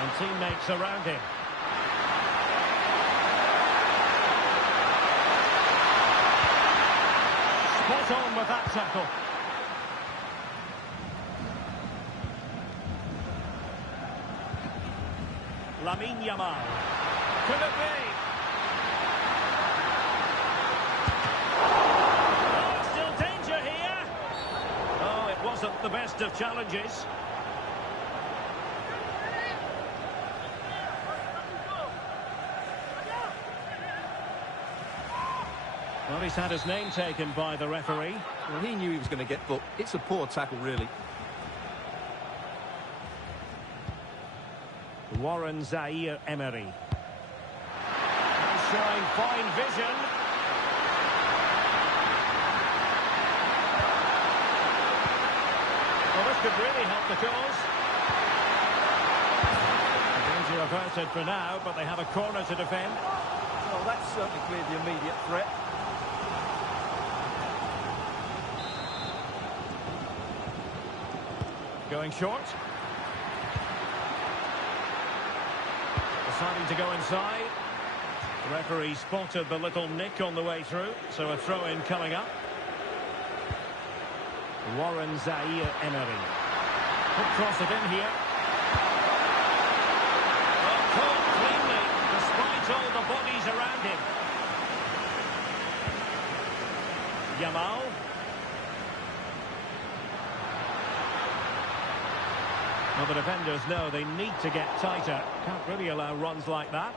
And teammates around him. Spot on with that tackle. Yamal. Could it be? Wasn't the best of challenges. Well, he's had his name taken by the referee. Well, he knew he was going to get booked. It's a poor tackle, really. Warren Zaire-Emery. Showing fine vision. Well, this could really help the cause. Danger averted for now, but they have a corner to defend. Well, that's certainly cleared the immediate threat. Going short. Deciding to go inside. The referee spotted the little nick on the way through, so a throw-in coming up. Warren Zaire-Emery. Could cross it in here. Well, caught cleanly, despite all the bodies around him. Yamal. Well, the defenders know they need to get tighter. Can't really allow runs like that.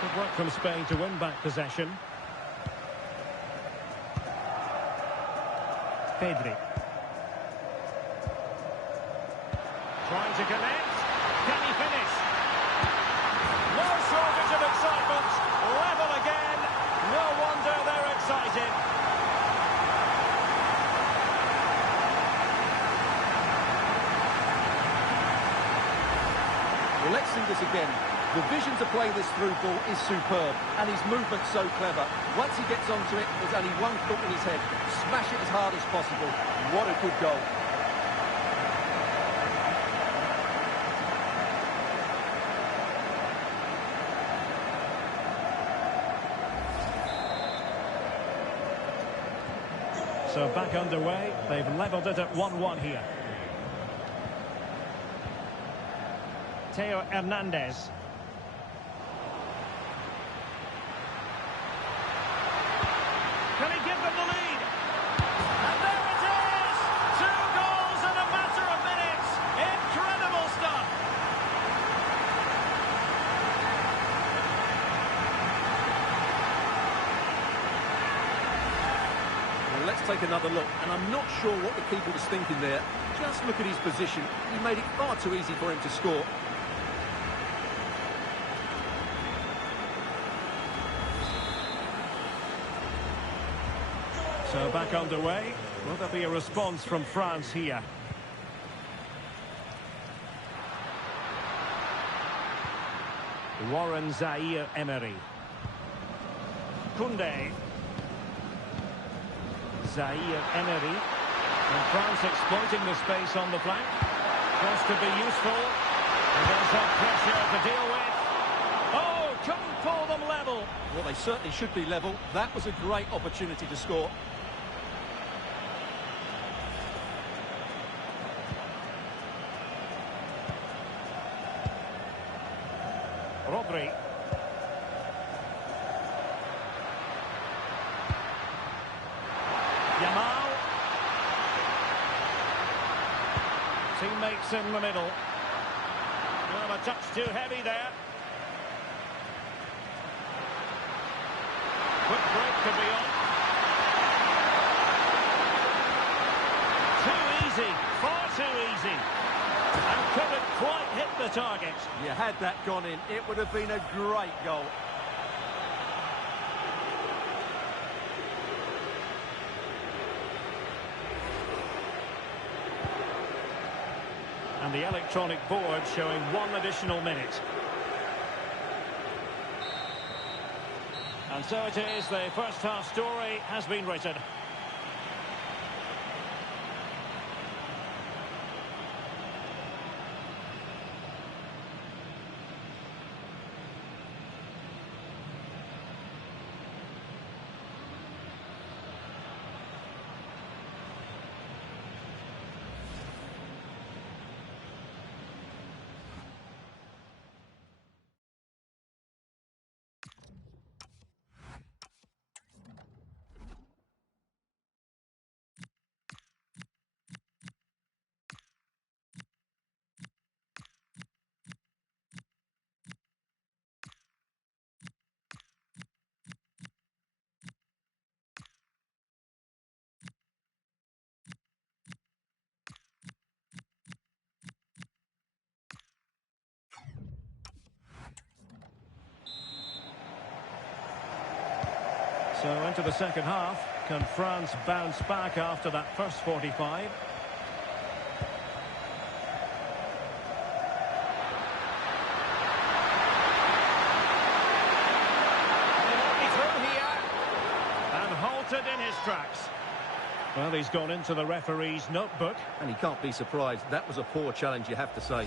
Good work from Spain to win back possession. Pedri. Trying to connect. Can he finish? No shortage of excitement. Level again. No wonder they're excited. Well, let's see this again. The vision to play this through ball is superb, and his movement's so clever. Once he gets onto it, there's only one thought in his head. Smash it as hard as possible. What a good goal. So back underway. They've levelled it at 1-1 here. Theo Hernandez. Can he give them the lead? And there it is! 2 goals in a matter of minutes. Incredible stuff. Well, let's take another look, and I'm not sure what the keeper was thinking there. Just look at his position. He made it far too easy for him to score. So back underway. Will there be a response from France here? Warren Zaire-Emery. Koundé. Zaire-Emery. And France exploiting the space on the flank. Wants to be useful. And there's some pressure to deal with. Oh, couldn't pull them level. Well, they certainly should be level. That was a great opportunity to score. Rodri. Yamal. Teammates in the middle. Well, a touch too heavy there. Quick break could be on. Too easy. Far too easy. And couldn't quite hit the target. You had that gone in, it would have been a great goal. And the electronic board showing 1 additional minute. And so it is, the first half story has been written. So into the second half. Can France bounce back after that first 45? And halted in his tracks. Well, he's gone into the referee's notebook. And he can't be surprised. That was a poor challenge, you have to say.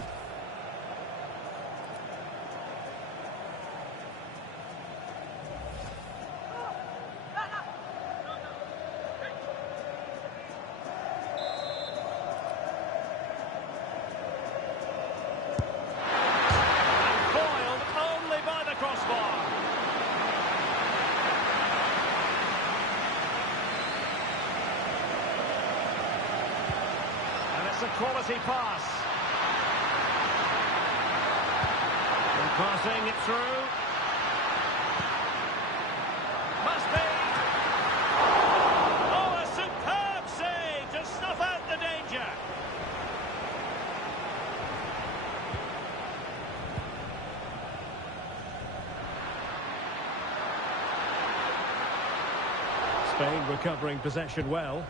a quality pass. And passing it through. Must be. Oh, a superb save to snuff out the danger. Spain recovering possession well.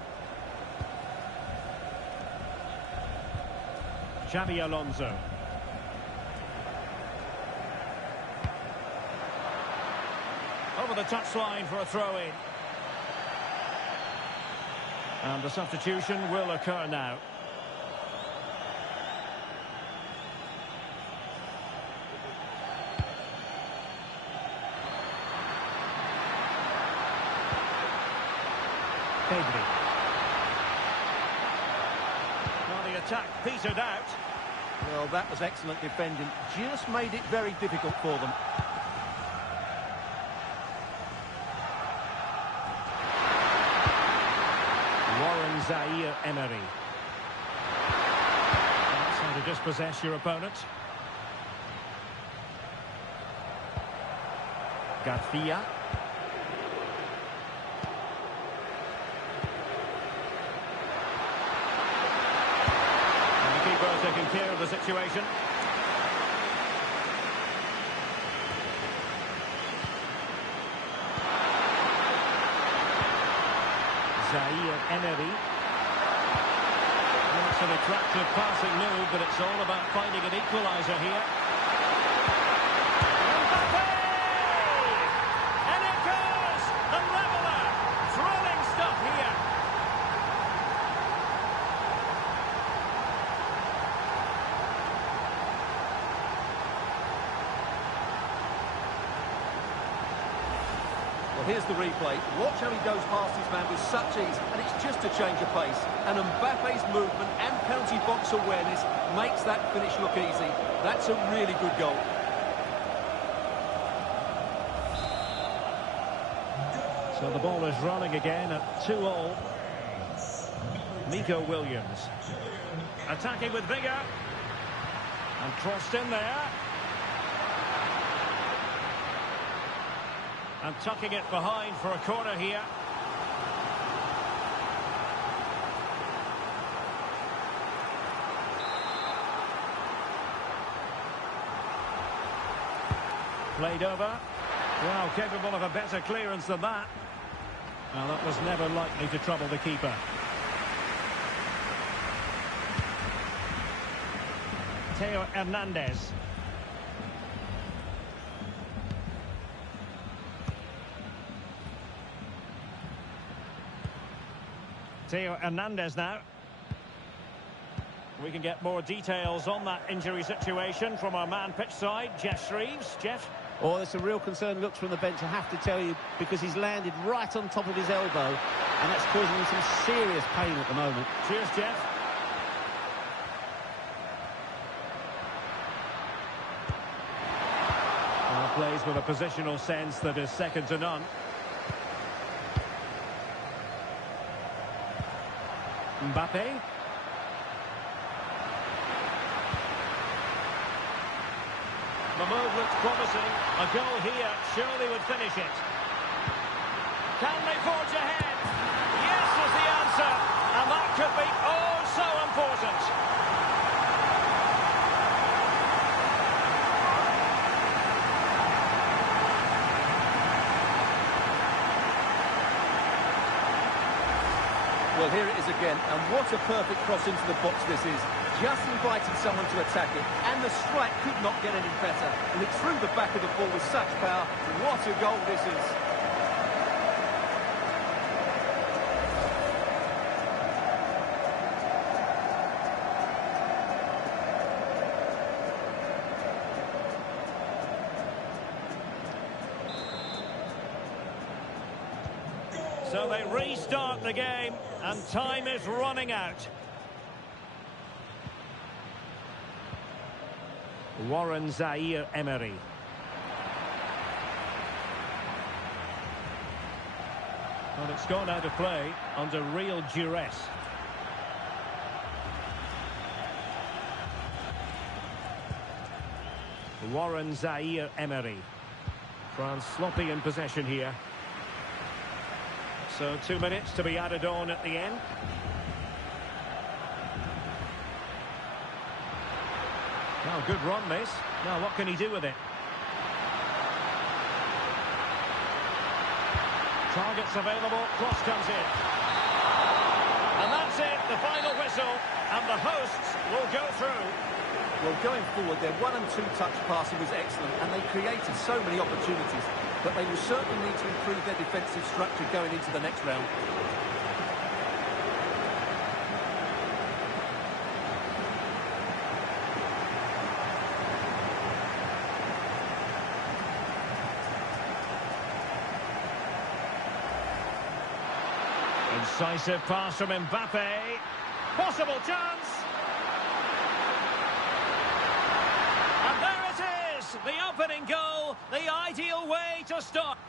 Xabi Alonso. Over the touchline for a throw-in. And the substitution will occur now. Pedri. Well, the attack petered out. Well, that was excellent defending. Just made it very difficult for them. Emery. That's how to dispossess your opponent. Garcia. And the keeper taking care of the situation. Emery. It's an attractive passing move, but it's all about finding an equaliser here. Mbappe! And it goes! The leveller! Thrilling stuff here. Well, here's the replay. Watch how he goes past his man with such ease, and it's just a change of pace. And Mbappe's movement and penalty box awareness makes that finish look easy. That's a really good goal. So the ball is running again at 2-2. Nico Williams. Attacking with vigour. And crossed in there. And tucking it behind for a corner here. Played over. Well, capable of a better clearance than that. Well, that was never likely to trouble the keeper. Theo Hernandez. Theo Hernandez now. We can get more details on that injury situation from our man pitch side, Jeff Shreves. Jeff? Oh, it's a real concern looks from the bench, I have to tell you, because he's landed right on top of his elbow, and that's causing him some serious pain at the moment. Cheers, Jeff. Well, plays with a positional sense that is second to none. Mbappe. The move looks promising. A goal here surely would finish it. Can they forge ahead? Yes is the answer. And that could be oh so important. Well, here it is again, and what a perfect cross into the box this is. Just invited someone to attack it, and the strike could not get any better. And it threw the back of the ball with such power. What a goal this is. So they restart the game, and time is running out. Warren Zaire-Emery. Well, it's gone out of play under real duress. Warren Zaire-Emery. France sloppy in possession here. So 2 minutes to be added on at the end. Now, good run this. Now, what can he do with it? Targets available, cross comes in. And that's it, the final whistle, and the hosts will go through. Well, going forward, their 1- and 2-touch passing was excellent, and they created so many opportunities, but they will certainly need to improve their defensive structure going into the next round. Incisive pass from Mbappe. Possible chance. And there it is, the opening goal, the ideal way to start.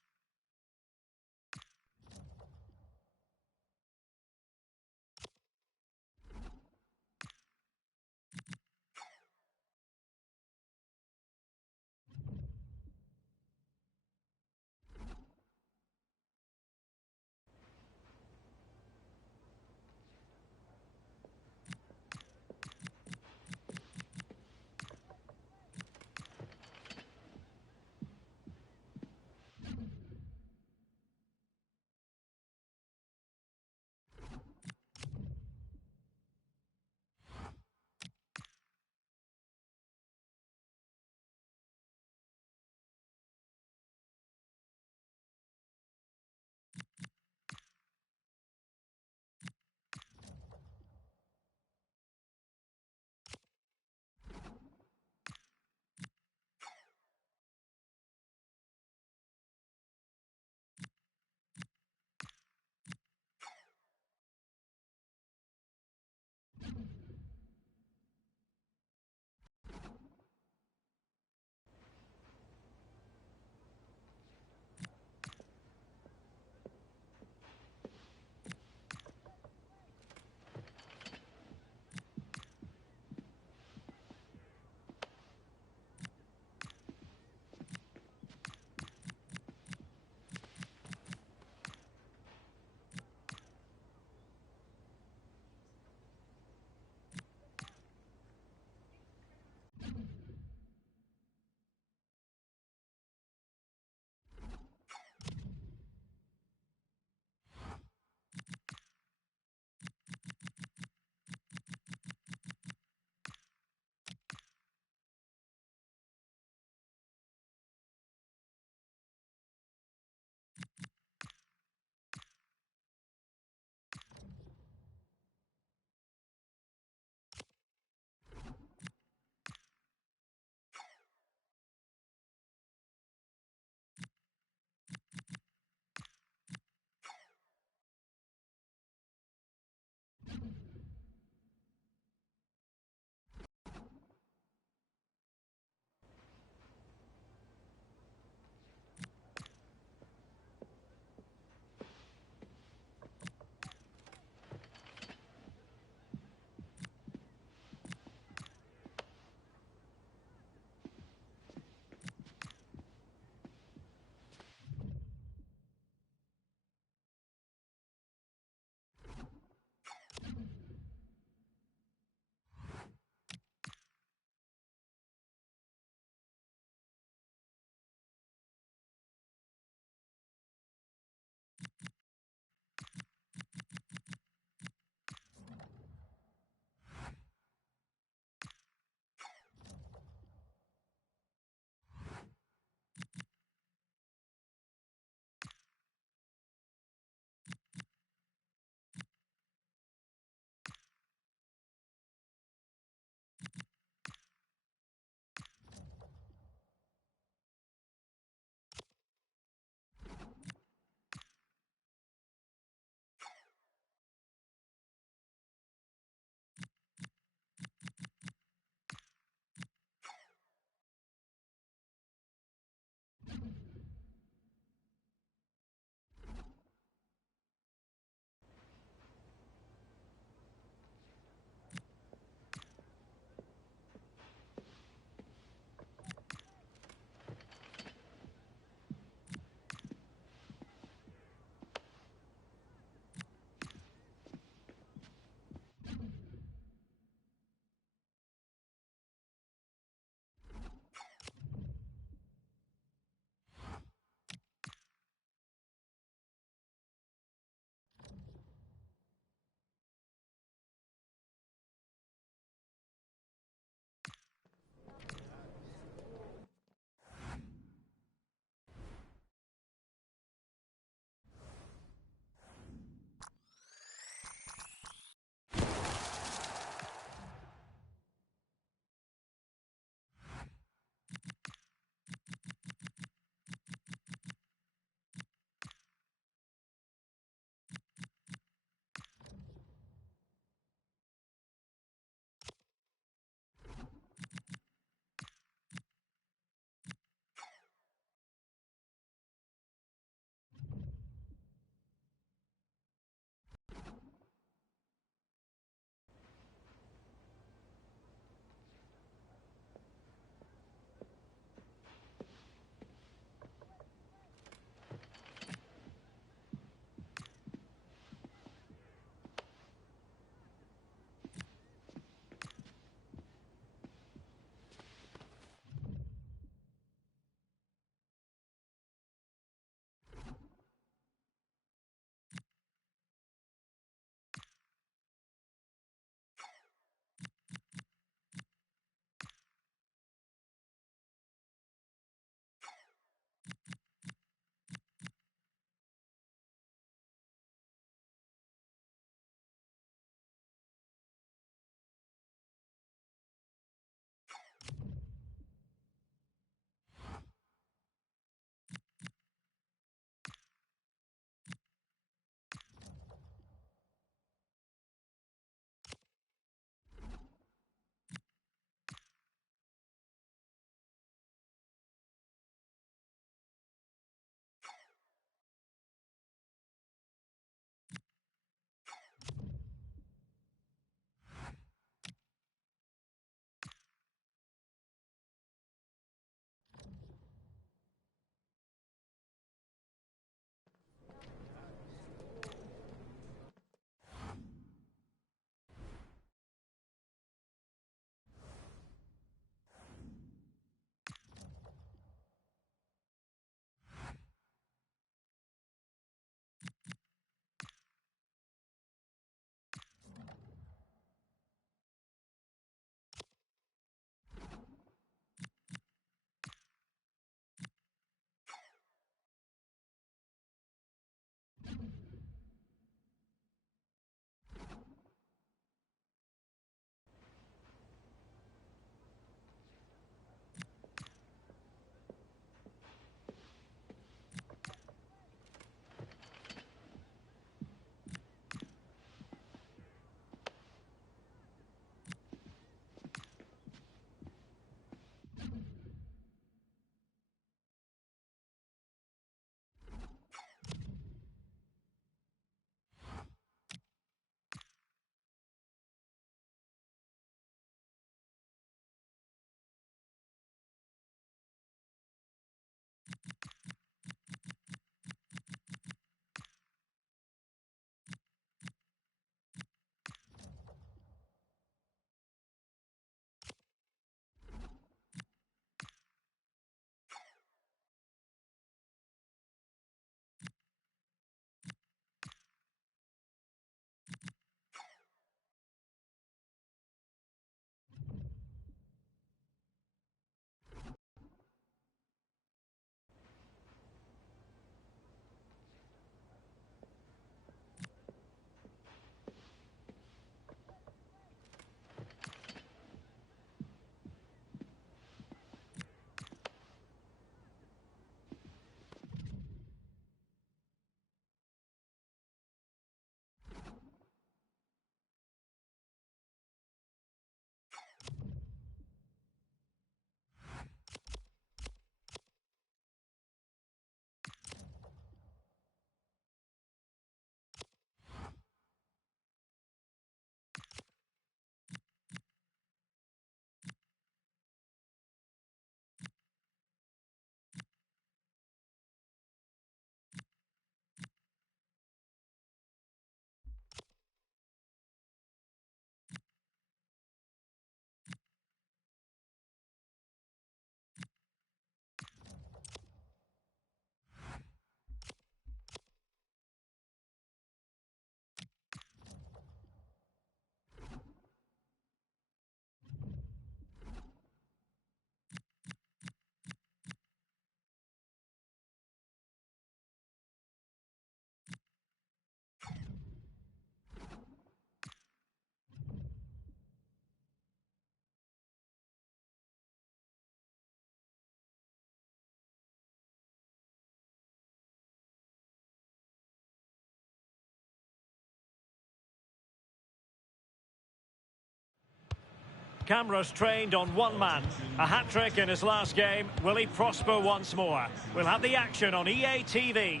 Cameras trained on one man. A hat-trick in his last game. Will he prosper once more? We'll have the action on EA TV.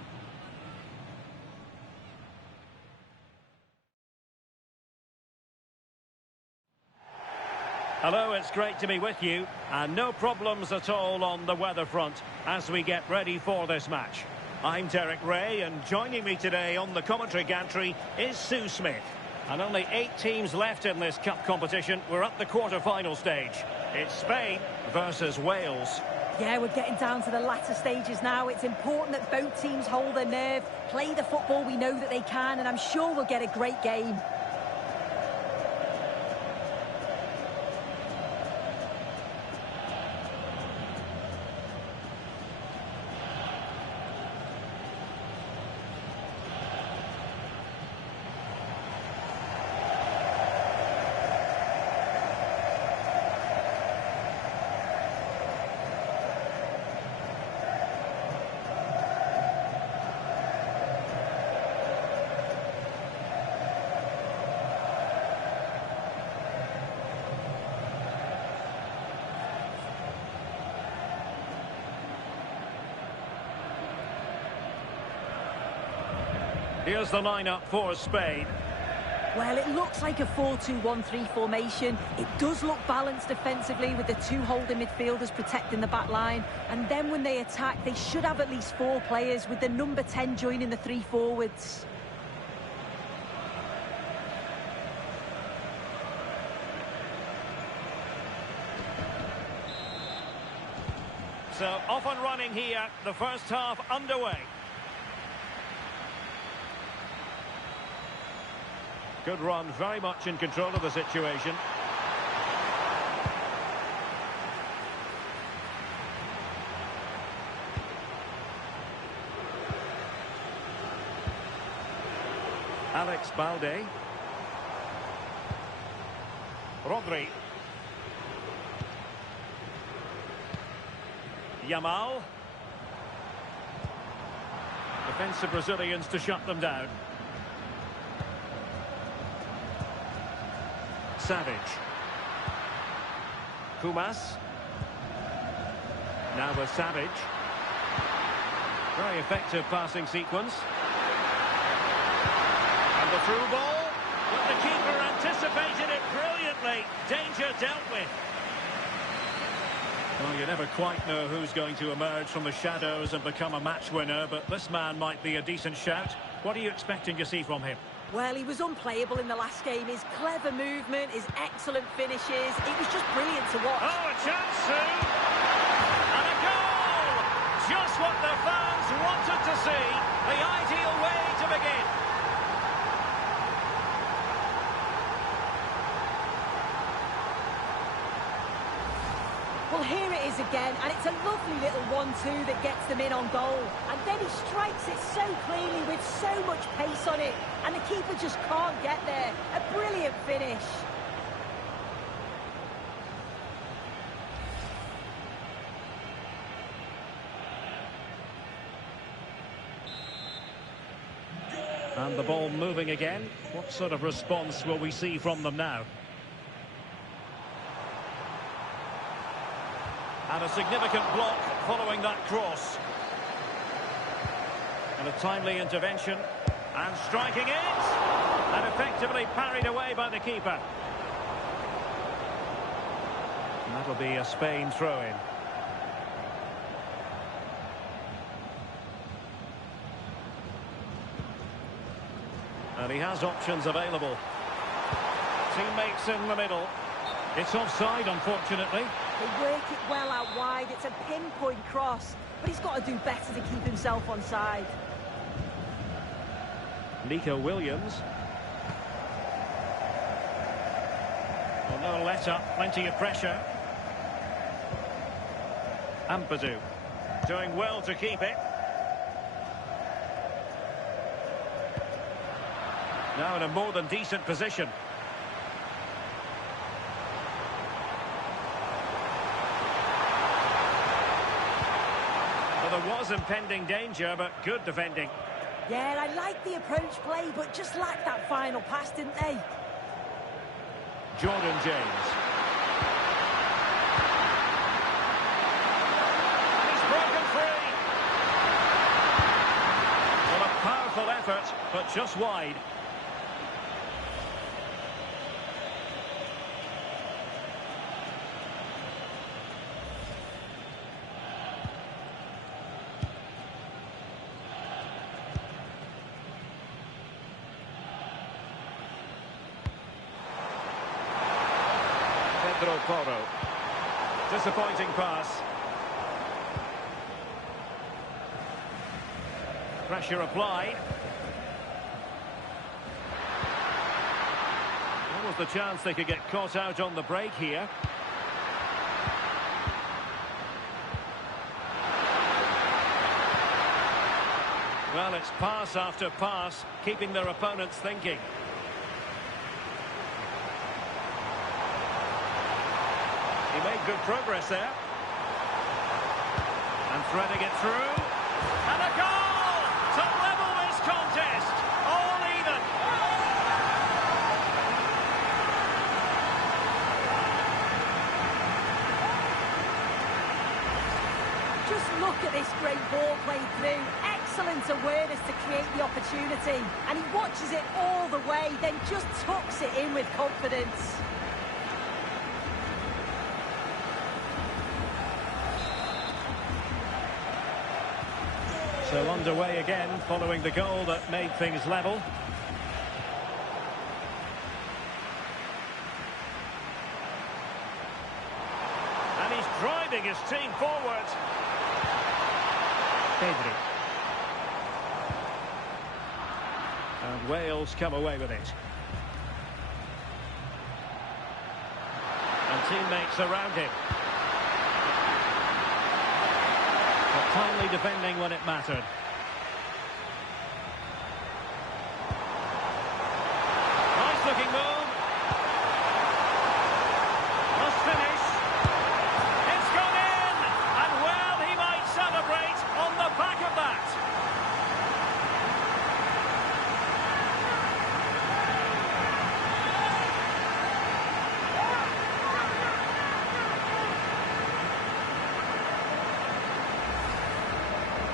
Hello, it's great to be with you. And no problems at all on the weather front as we get ready for this match. I'm Derek Ray, and joining me today on the commentary gantry is Sue Smith. And only 8 teams left in this cup competition. We're at the quarter-final stage. It's Spain versus Wales. Yeah, we're getting down to the latter stages now. It's important that both teams hold their nerve, play the football we know that they can, and I'm sure we'll get a great game. Here's the lineup for Spain. Well, it looks like a 4-2-1-3 formation. It does look balanced defensively with the 2 holding midfielders protecting the back line. And then when they attack, they should have at least 4 players with the number 10 joining the 3 forwards. So off and running here, the first half underway. Good run, very much in control of the situation. Alex Balde. Rodri. Yamal. Defensive Brazilians to shut them down. Savage. Kumas. Now with Savage. Very effective passing sequence. And the through ball. But the keeper anticipated it brilliantly. Danger dealt with. Well, you never quite know who's going to emerge from the shadows and become a match winner, but this man might be a decent shout. What are you expecting to see from him? Well, he was unplayable in the last game. His clever movement, his excellent finishes, it was just brilliant to watch. Oh, a chance soon! And a goal! Just what the fans wanted to see. The ideal way to begin. Well, here it is again, and it's a lovely little 1-2 that gets them in on goal. And then he strikes it so cleanly with so much pace on it, and the keeper just can't get there. A brilliant finish. And the ball moving again. What sort of response will we see from them now? And a significant block following that cross. And a timely intervention. And striking it. And effectively parried away by the keeper. And that'll be a Spain throw-in. And he has options available. Teammates in the middle. It's offside, unfortunately. They work it well out wide. It's a pinpoint cross, but he's got to do better to keep himself on side. Nico Williams. Well, no let up, plenty of pressure. Ampadu doing well to keep it. Now in a more than decent position. Well, there was impending danger, but good defending. Yeah, I like the approach play, but just lacked that final pass, didn't they? Jordan James. shot, but just wide. Poro. Disappointing pass. Pressure applied. What was the chance they could get caught out on the break here? Well, it's pass after pass, keeping their opponents thinking. He made good progress there. And threading it through. And a goal to level this contest. All even. Just look at this great ball played through. Excellent awareness to create the opportunity. And he watches it all the way, then just tucks it in with confidence. So underway again, following the goal that made things level. And he's driving his team forward. Pedri. And Wales come away with it. And teammates around him. But finally defending when it mattered. Nice looking move. Must finish. It's gone in! And well, he might celebrate on the back of that.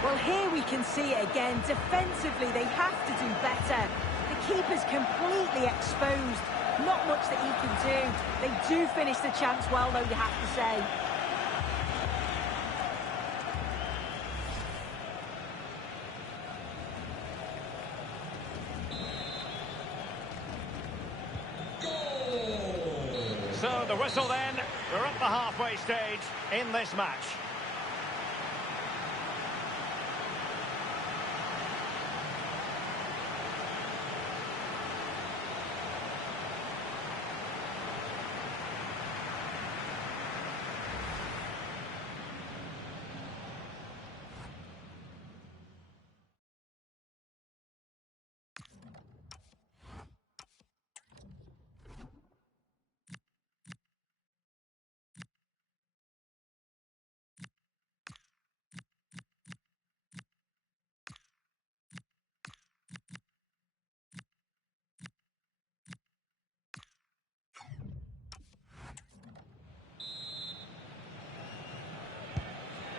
Well, here we can see it again. Defensively, they have to do better. The keeper's completely exposed. Not much that he can do. They do finish the chance well, though, you have to say. So the whistle then. We're at the halfway stage in this match.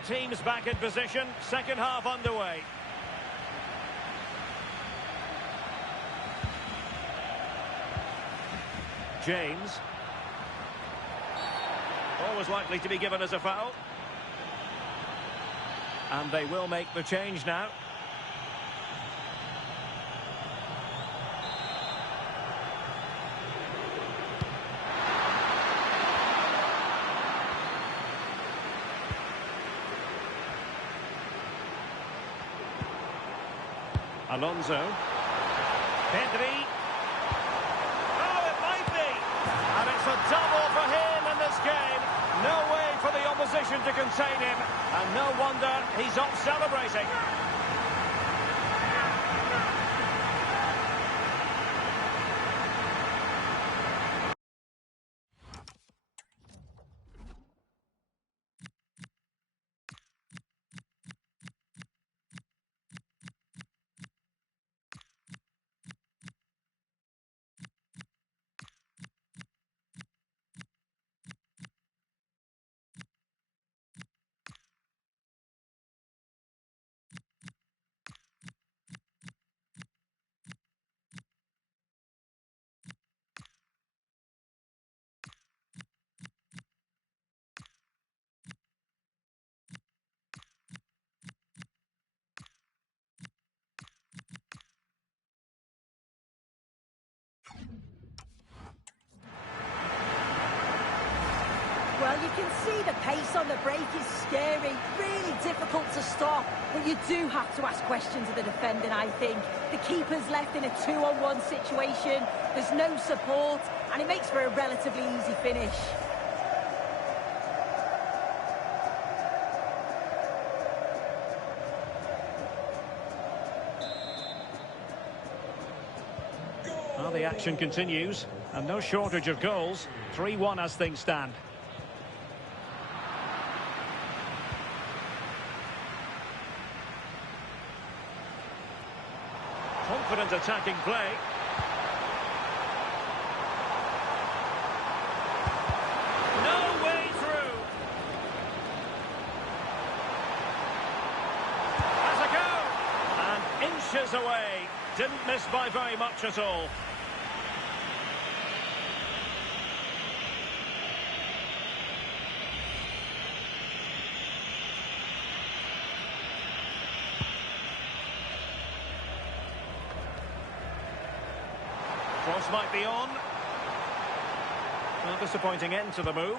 Teams back in position, second half underway. James. Always likely to be given as a foul. And they will make the change now. Alonso. Pedri. Oh, it might be. And it's a double for him in this game. No way for the opposition to contain him. And no wonder he's off celebrating. the break is scary, really difficult to stop. But you do have to ask questions of the defending, I think. The keeper's left in a 2-on-1 situation. There's no support, and it makes for a relatively easy finish. Well, the action continues, and no shortage of goals. 3-1 as things stand. Confident attacking play. No way through. Has a go. And inches away. Didn't miss by very much at all. Cross might be on. A disappointing end to the move.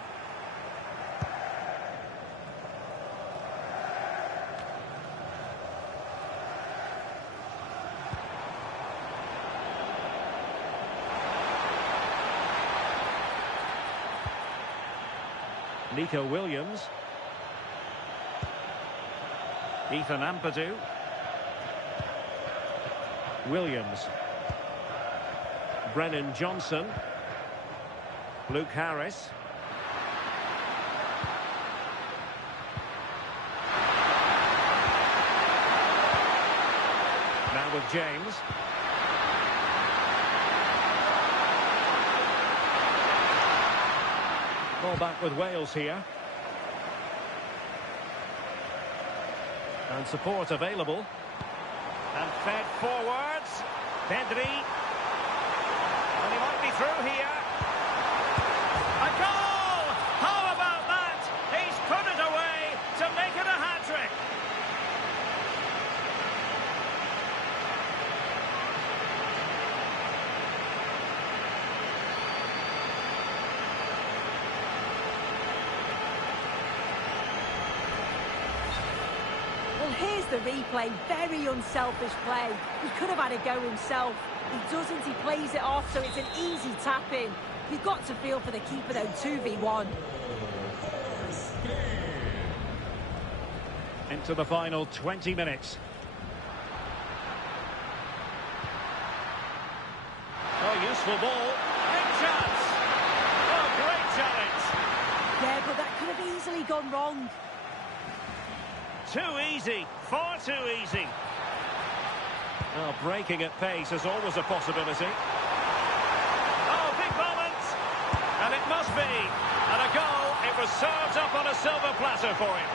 Nico Williams. Ethan Ampadu. Williams. Brennan Johnson. Luke Harris. Now with James. Ball back with Wales here. And support available. And fed forwards. Pedri. And he might be through here. A goal! How about that? He's put it away to make it a hat-trick. Well, here's the replay. Very unselfish play. He could have had a go himself. He doesn't, he plays it off, so it's an easy tap-in. You've got to feel for the keeper, though, 2v1. Into the final 20 minutes. Oh, useful ball. Big chance. Oh, great challenge. Yeah, but that could have easily gone wrong. Too easy. Far too easy. Well, breaking at pace is always a possibility. Oh, big moment! And it must be. And a goal, it was served up on a silver platter for him.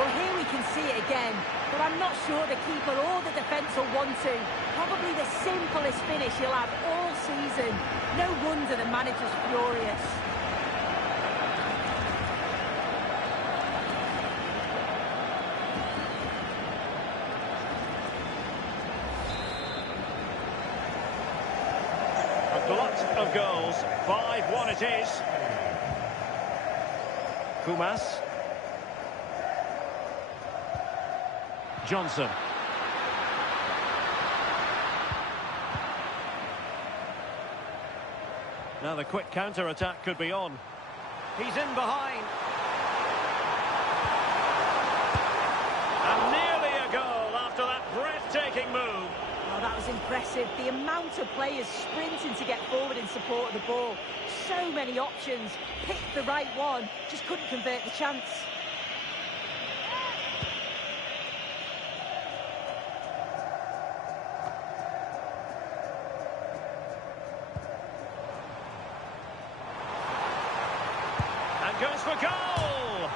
Well, here we can see it again, but I'm not sure the keeper or the defence will want to. Probably the simplest finish he'll have all season. No wonder the manager's furious. A glut of goals. 5-1 it is. Kumas. Johnson. Now the quick counter-attack could be on. He's in behind. And nearly a goal after that breathtaking move. Oh, that was impressive. The amount of players sprinting to get forward in support of the ball. So many options. Picked the right one. Just couldn't convert the chance. Goes for goal!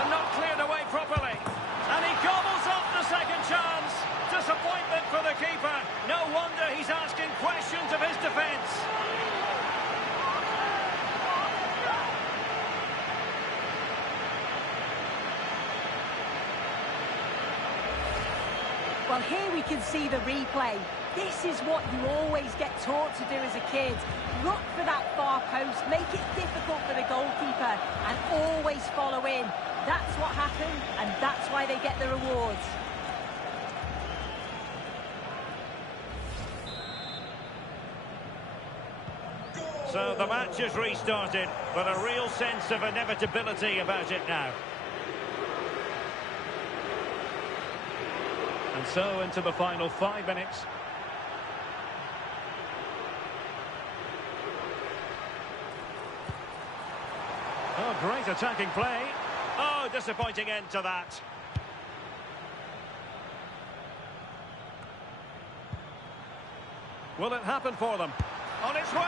And not cleared away properly. And he gobbles up the second chance. Disappointment for the keeper. No wonder he's asking questions of his defence. Well, here we can see the replay. This is what you always get taught to do as a kid. Look for that far post, make it difficult for the goalkeeper, and always follow in. That's what happened, and that's why they get the rewards. So the match has restarted, but a real sense of inevitability about it now. And so into the final 5 minutes. Oh, great attacking play. Oh, disappointing end to that. Will it happen for them? On its way!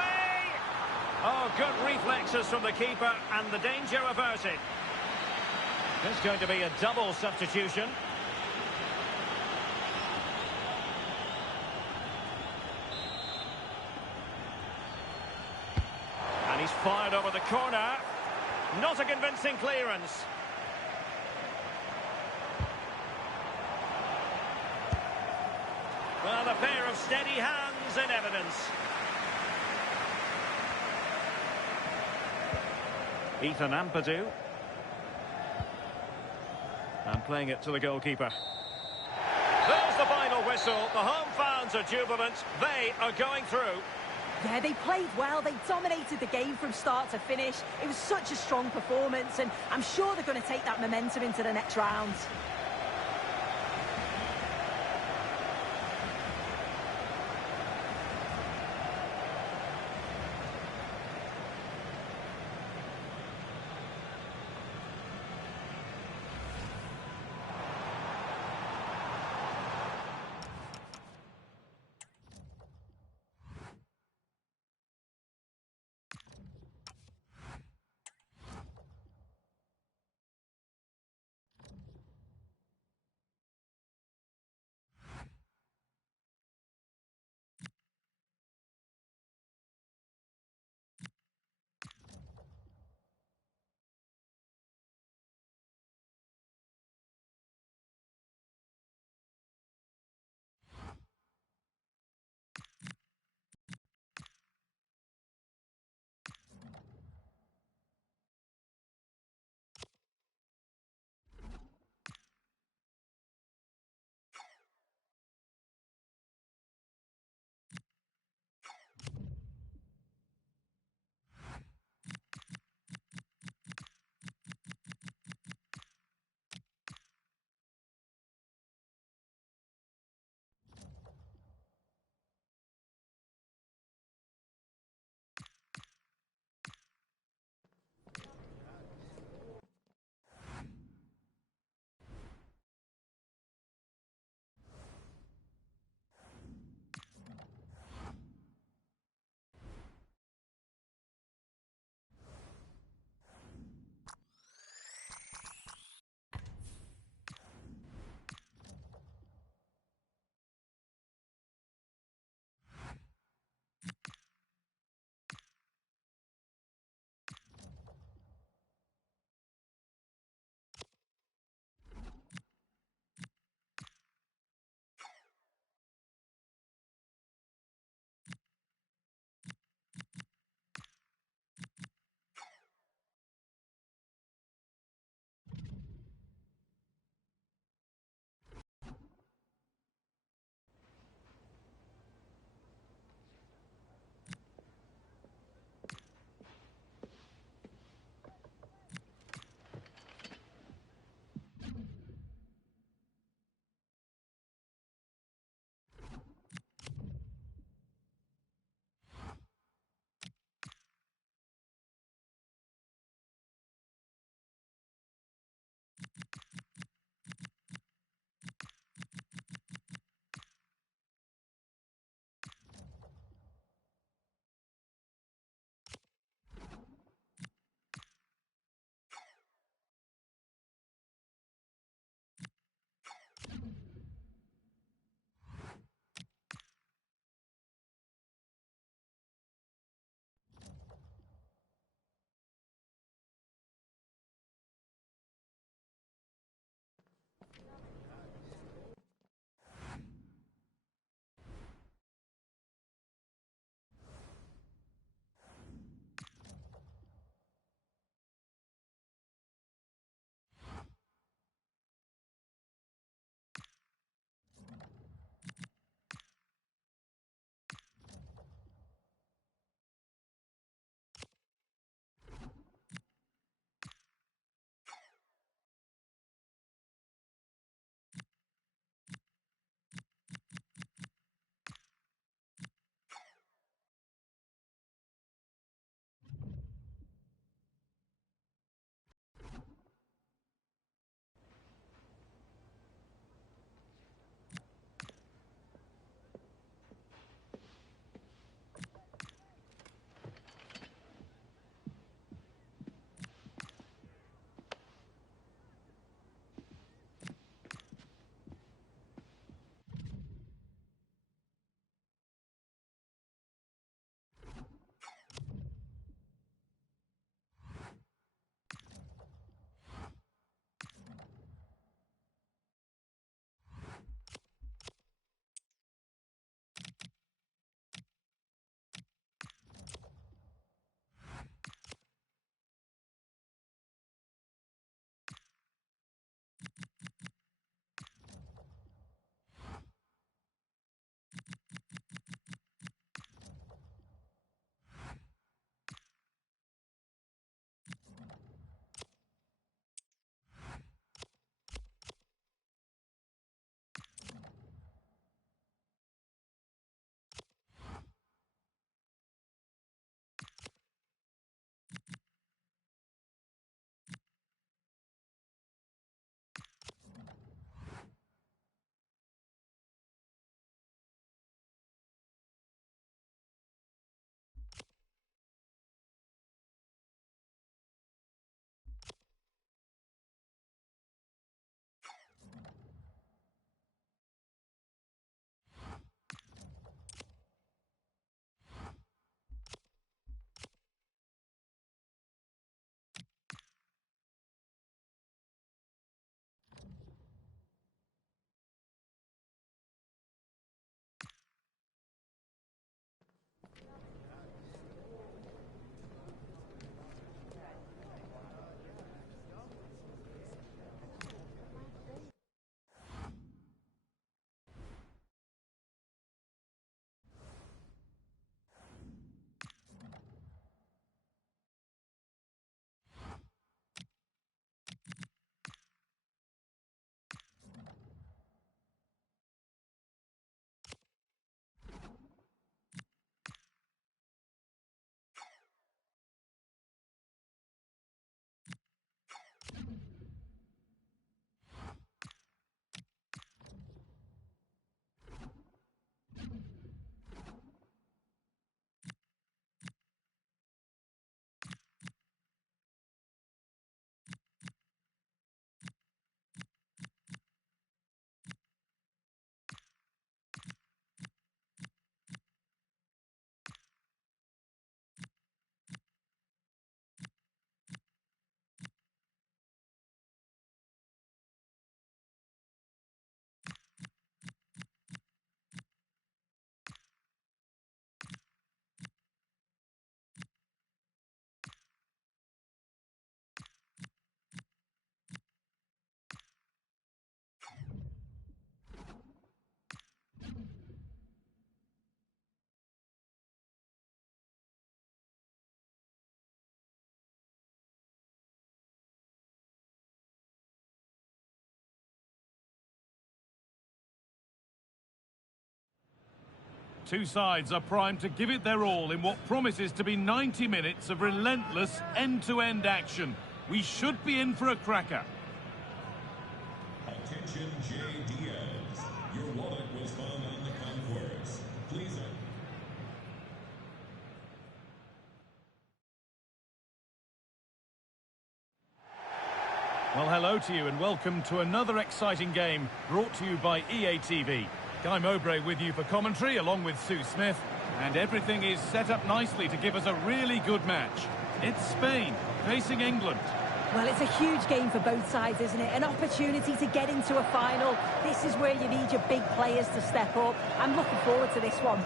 Oh, good reflexes from the keeper and the danger averted. There's going to be a double substitution. And he's fired over the corner. Not a convincing clearance. Well, a pair of steady hands in evidence. Ethan Ampadu. And playing it to the goalkeeper. There's the final whistle. The home fans are jubilant. They are going through. Yeah, they played well. They dominated the game from start to finish. It was such a strong performance, and I'm sure they're going to take that momentum into the next round. Two sides are primed to give it their all in what promises to be 90 minutes of relentless end-to-end action. We should be in for a cracker. Attention, J. Diaz. Your wallet was found on the concourse. Please. Well, hello to you and welcome to another exciting game brought to you by EA TV. Guy Mowbray with you for commentary along with Sue Smith, and everything is set up nicely to give us a really good match. It's Spain facing England. Well, it's a huge game for both sides, isn't it? An opportunity to get into a final. This is where you need your big players to step up. I'm looking forward to this one.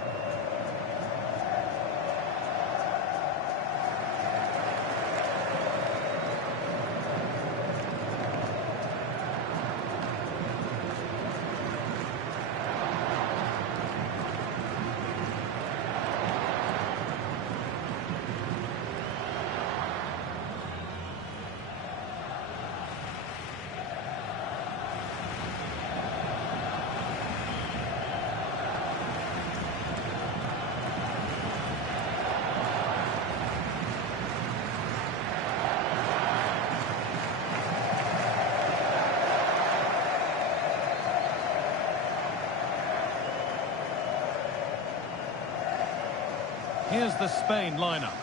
Here's the Spain lineup.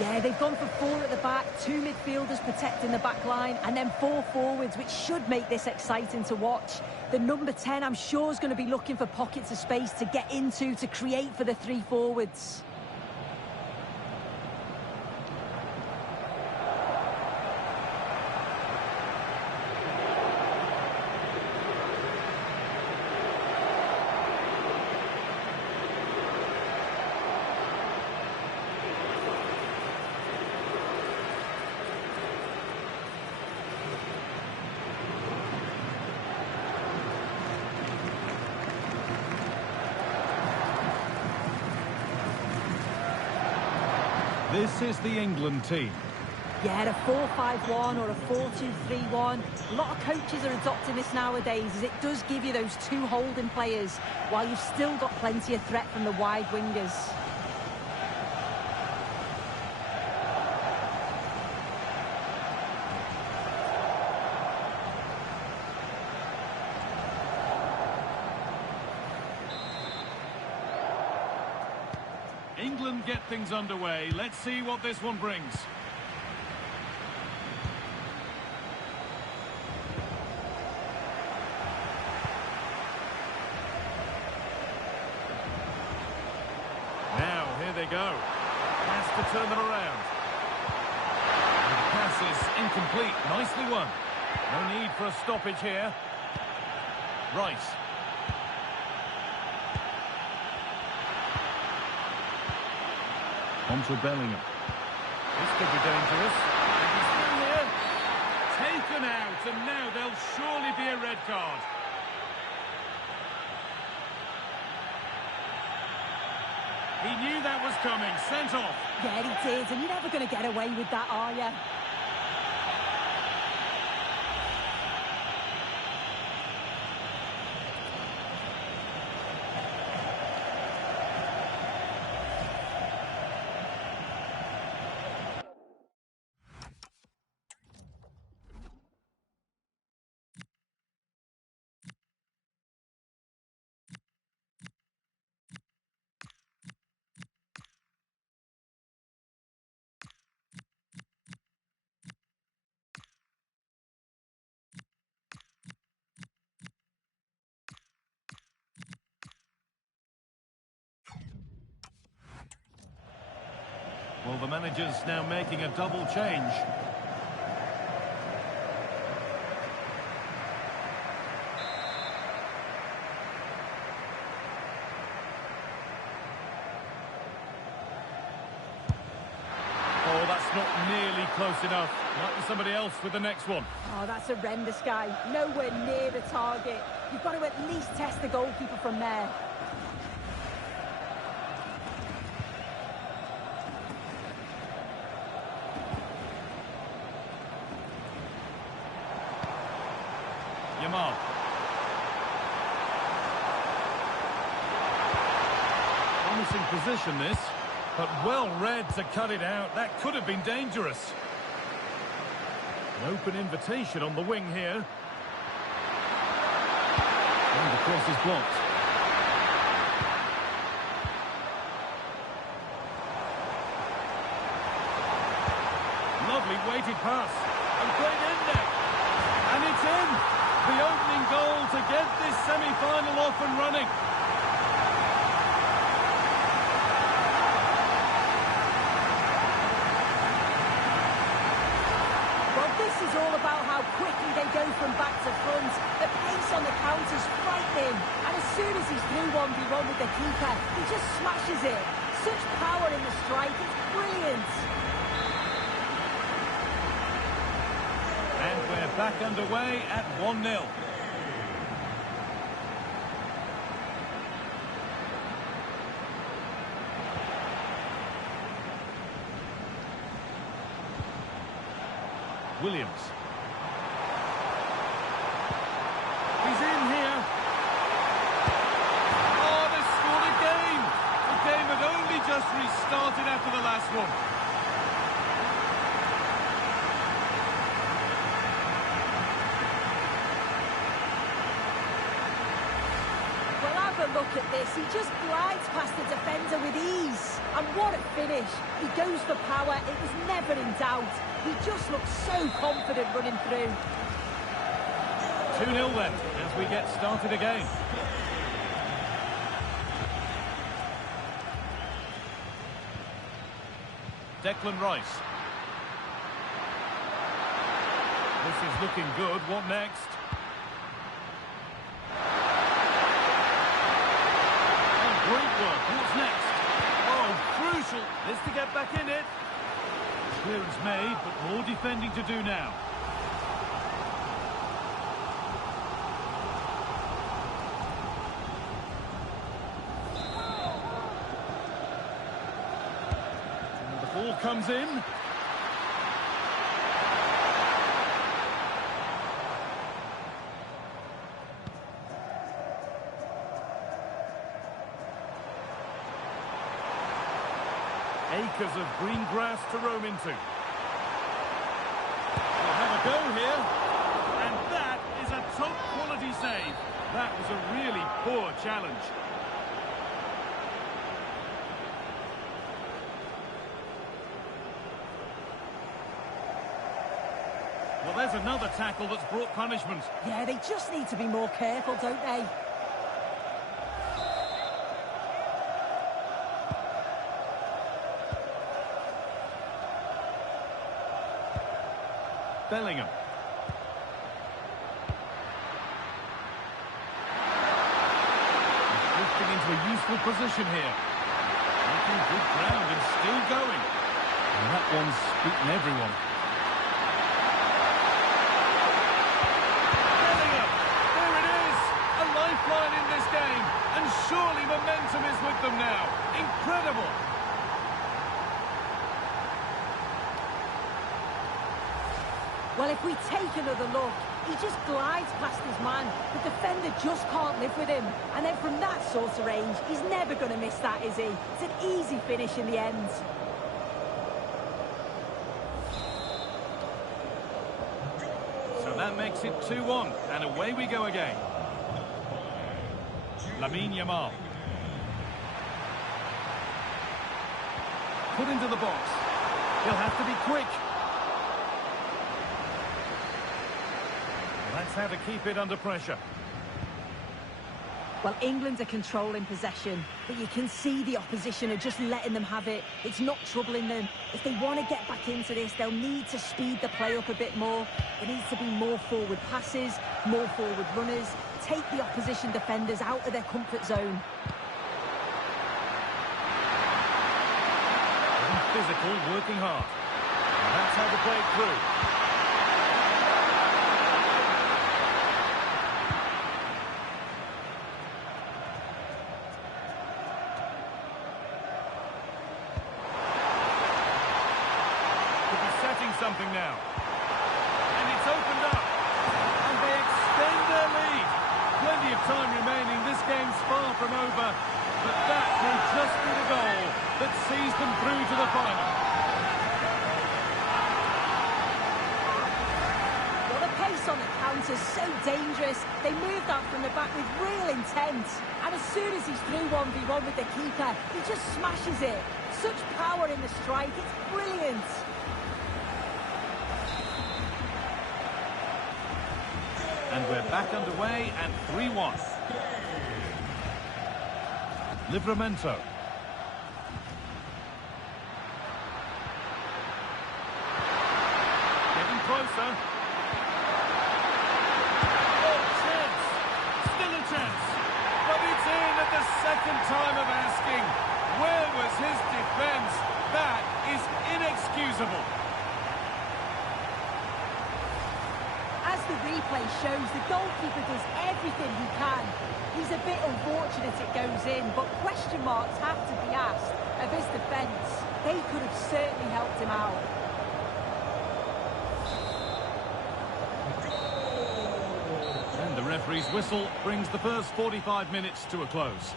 Yeah, they've gone for four at the back, two midfielders protecting the back line, and then four forwards, which should make this exciting to watch. The number 10, I'm sure, is going to be looking for pockets of space to get into, to create for the three forwards. This is the England team. Yeah, a 4-5-1 or a 4-2-3-1. A lot of coaches are adopting this nowadays, as it does give you those two holding players, while you've still got plenty of threat from the wide wingers. England get things underway. Let's see what this one brings. Now, here they go. Has to turn them around. And the pass is incomplete. Nicely won. No need for a stoppage here. Rice. On to Bellingham. This could be dangerous. And he's through here. Taken out, and now there'll surely be a red card. He knew that was coming. Sent off. Yeah, he did, and you're never going to get away with that, are you? Well, the manager's now making a double change. Oh, that's not nearly close enough. Might be somebody else with the next one. Oh, that's horrendous, guy. Nowhere near the target. You've got to at least test the goalkeeper from there. position, this. But well read to cut it out. That could have been dangerous. An open invitation on the wing here. And the cross is blocked. Lovely weighted pass. And great in there. And it's in. The opening goal to get this semi-final off and running. Well, this is all about how quickly they go from back to front. The pace on the counter's frightening. And as soon as he's through 1v1 with the keeper, he just smashes it. Such power in the strike. It's brilliant. And we're back underway at 1-0. Williams. He's in here. Oh, they scored again. The game had only just restarted after the last one. Look at this, he just glides past the defender with ease. And what a finish. He goes for power, it was never in doubt. He just looks so confident running through. 2-0 then, as we get started again. Declan Rice. This is looking good, what next? Great work. What's next? Oh, crucial. This to get back in it. Clearance made, but more defending to do now. And the ball comes in. Acres of green grass to roam into. We'll have a go here. And that is a top quality save. That was a really poor challenge. Well, there's another tackle that's brought punishment. Yeah, they just need to be more careful, don't they? Bellingham. He's drifting into a useful position here. Making good ground and still going. And that one's beaten everyone. Bellingham! There it is! A lifeline in this game. And surely momentum is with them now. Incredible! Well, if we take another look, he just glides past his man. The defender just can't live with him. And then from that sort of range, he's never going to miss that, is he? It's an easy finish in the end. So that makes it 2-1, and away we go again. Lamine Yamal. Put into the box. He'll have to be quick. That's how to keep it under pressure. Well, England are controlling possession, but you can see the opposition are just letting them have it. It's not troubling them. If they want to get back into this, they'll need to speed the play up a bit more. There needs to be more forward passes, more forward runners, take the opposition defenders out of their comfort zone. Physical, working hard. And that's how to play it through. Something now, and it's opened up, and they extend their lead. Plenty of time remaining. This game's far from over. but that may just be the goal that sees them through to the final. Well, the pace on the counter's so dangerous. They moved out from the back with real intent. And as soon as he's through 1v1 with the keeper, he just smashes it. Such power in the strike, it's brilliant. And we're back underway and 3-1. Livramento. Getting closer. Oh, chance! Still a chance. But it's in at the second time of asking. Where was his defence? That is inexcusable. As the replay shows, the goalkeeper does everything he can. He's a bit unfortunate it goes in, but question marks have to be asked of his defence. They could have certainly helped him out. And the referee's whistle brings the first 45 minutes to a close.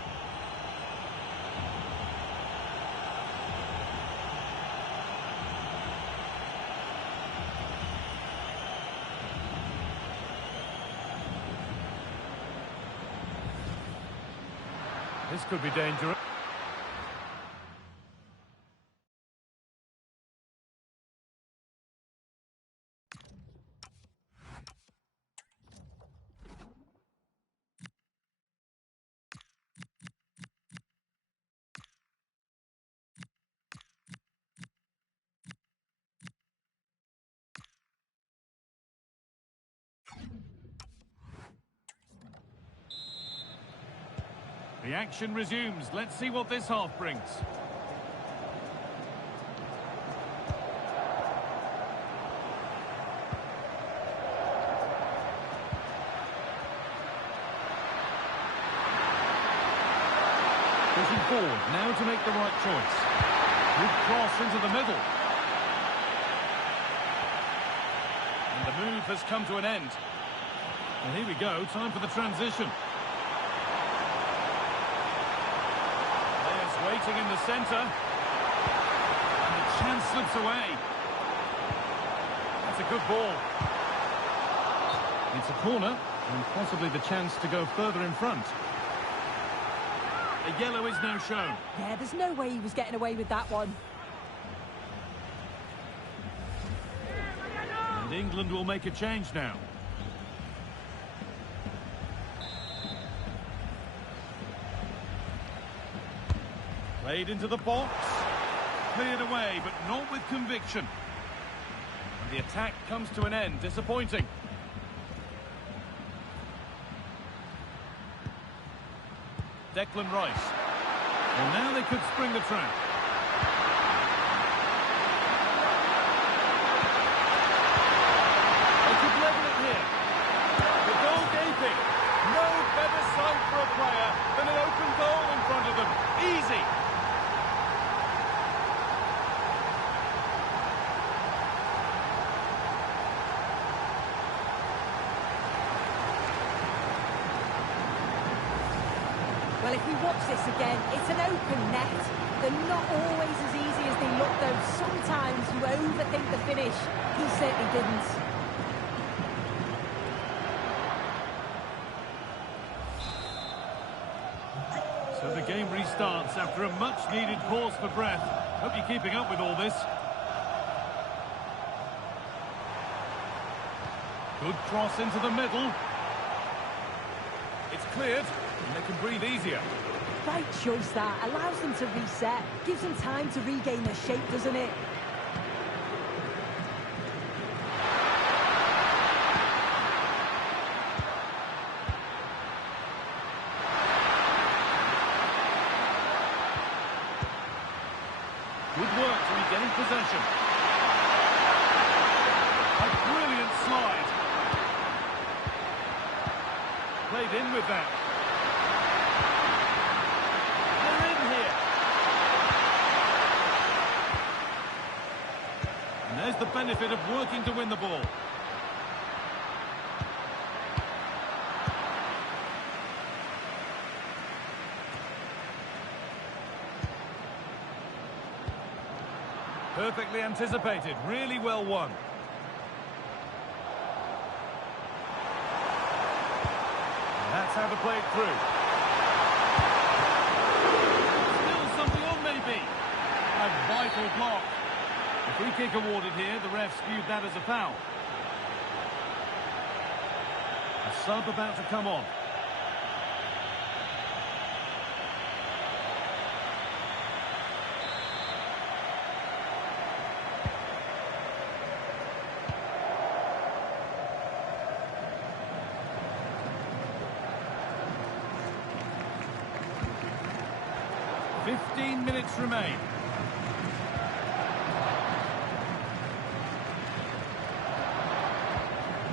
This could be dangerous. The action resumes. Let's see what this half brings. Pushing forward, now to make the right choice. Good cross into the middle. And the move has come to an end. And here we go, time for the transition. Waiting in the centre. And the chance slips away. That's a good ball. It's a corner, and possibly the chance to go further in front. A yellow is now shown. Yeah, there's no way he was getting away with that one. And England will make a change now. Played into the box. Cleared away, but not with conviction. And the attack comes to an end. Disappointing. Declan Rice. Well, now they could spring the trap. They could level it here. The goal gaping. No better sight for a player than an open goal in front of them. Easy. Well, if we watch this again, it's an open net. They're not always as easy as they look, though. Sometimes you overthink the finish. He certainly didn't. So the game restarts after a much-needed pause for breath. Hope you're keeping up with all this. Good cross into the middle. It's cleared, and they can breathe easier. Right choice that. Allows them to reset. Gives them time to regain their shape, doesn't it? Good work to regain possession. A brilliant slide. Played in with that. They're in here. And there's the benefit of working to win the ball. Perfectly anticipated, really well won. And that's how to play it through. Still something on maybe. A vital block. A free kick awarded here, the ref viewed that as a foul. A sub about to come on. Fifteen minutes remain.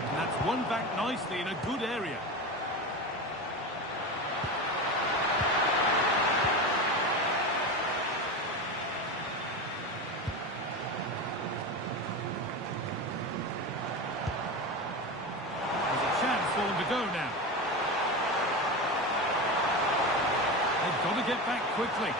And that's won back nicely in a good area. There's a chance for them to go now. They've got to get back quickly.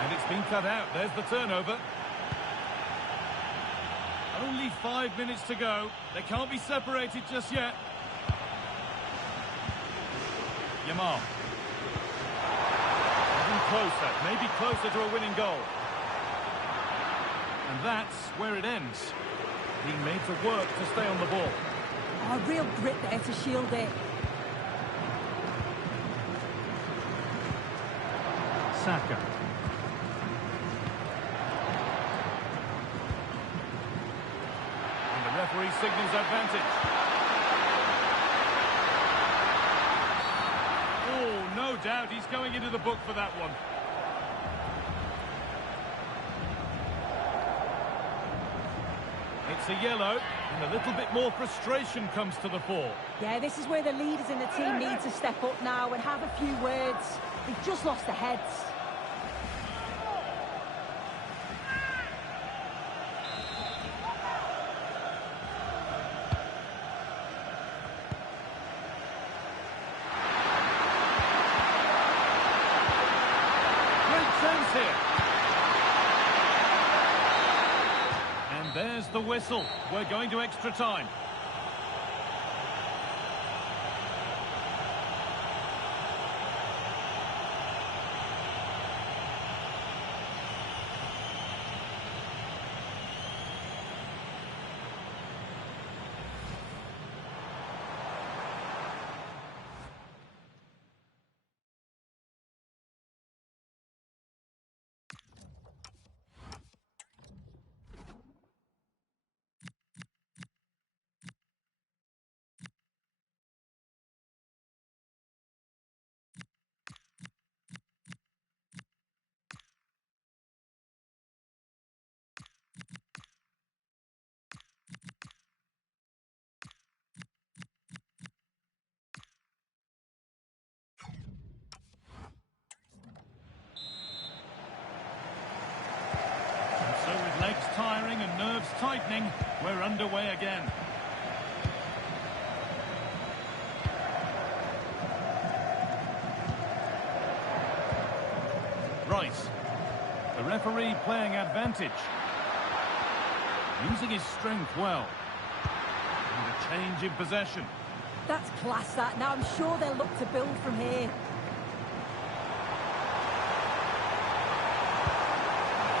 And it's been cut out. There's the turnover. Only 5 minutes to go. They can't be separated just yet. Yamal. Closer, maybe closer to a winning goal. And that's where it ends. Being made to work to stay on the ball. Oh, real grit there to shield it. Saka. And the referee signals advantage. Oh, no doubt he's going into the book for that one. It's a yellow, and a little bit more frustration comes to the fore. Yeah, this is where the leaders in the team need to step up now and have a few words. They've just lost their heads. Here. And there's the whistle. We're going to extra time. Legs tiring and nerves tightening, we're underway again. Rice. The referee playing advantage. Using his strength well. And a change in possession. That's class, that. Now I'm sure they'll look to build from here.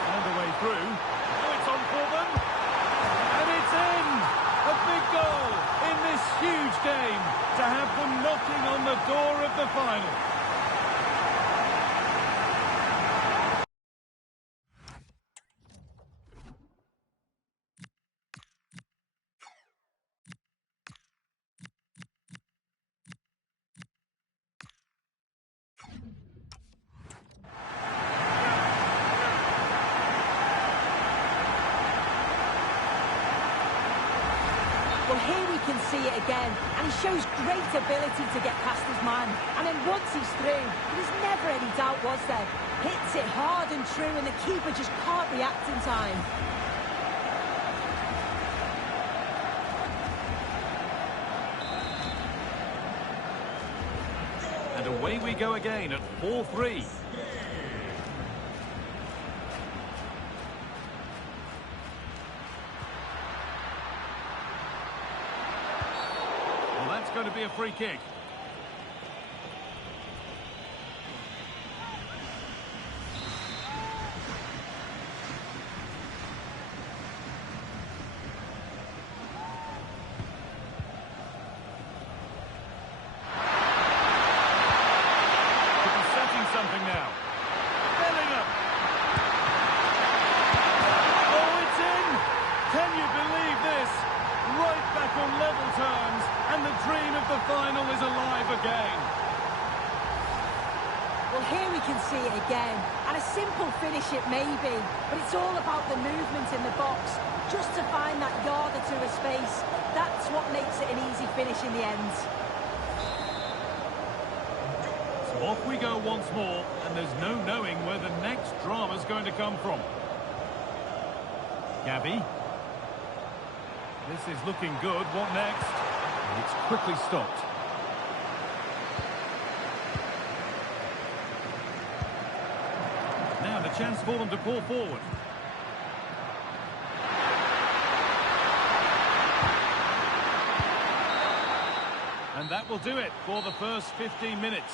Found a way through. It's on for them. And it's in! A big goal in this huge game to have them knocking on the door of the final. Well, here we can see it again, and he shows great ability to get past his man. And then once he's through, there was never any doubt, was there? Hits it hard and true, and the keeper just can't react in time. And away we go again at 4-3. Well, that's going to be a free kick. Something now. Bellingham. Oh, it's in! Can you believe this? Right back on level terms, and the dream of the final is alive again. Well, here we can see it again, and a simple finish it may be, but it's all about the movement in the box, just to find that yard or two of space. That's what makes it an easy finish in the end. Off we go once more, and there's no knowing where the next drama's going to come from. Gabby. This is looking good. What next? And it's quickly stopped. Now the chance for them to pull forward. And that will do it for the first 15 minutes.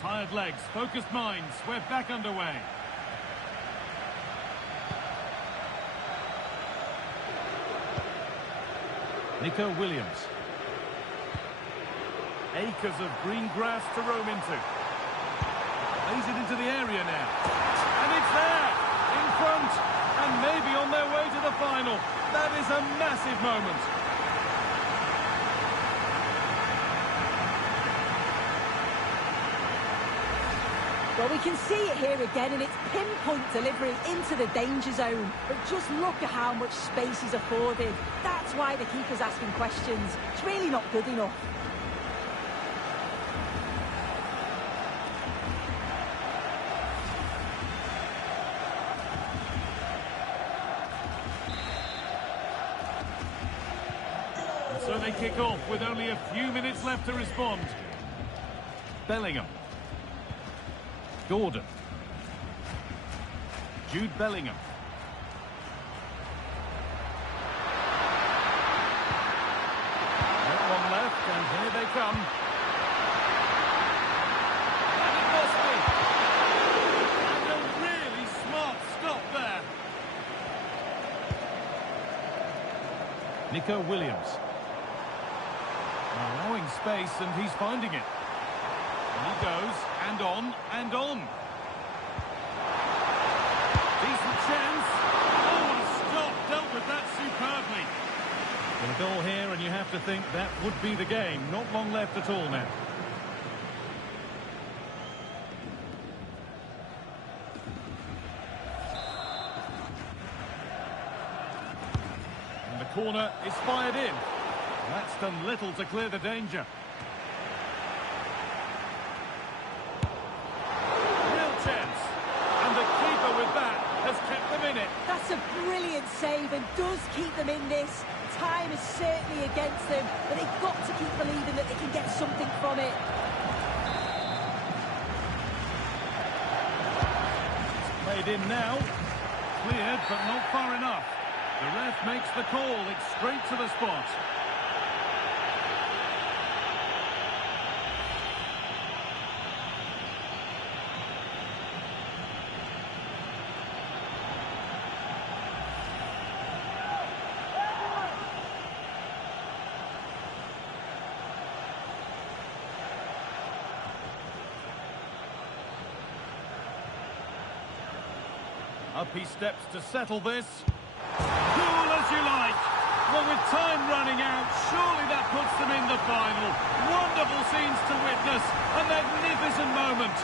Tired legs, focused minds, we're back underway. Nico Williams. Acres of green grass to roam into. Lays it into the area now. And it's there! In front! And maybe on their way to the final. That is a massive moment. Well, we can see it here again, and it's pinpoint delivery into the danger zone. But just look at how much space he's afforded. That's why the keeper's asking questions. It's really not good enough. And so they kick off with only a few minutes left to respond. Bellingham. Gordon. Jude Bellingham. Not long left, and here they come. And it must be. And a really smart stop there. Nico Williams. Allowing space, and he's finding it. And he goes, and on, and on. Decent chance. Oh, what a stop. Dealt with that superbly. Well, a goal here, and you have to think that would be the game. Not long left at all now. And the corner is fired in. That's done little to clear the danger. That's a brilliant save and does keep them in this. Time is certainly against them, but they've got to keep believing that they can get something from it. It's played in now. Cleared, but not far enough. The ref makes the call. It's straight to the spot. Up he steps to settle this. Cool as you like. Well, with time running out, surely that puts them in the final. Wonderful scenes to witness. A magnificent moment.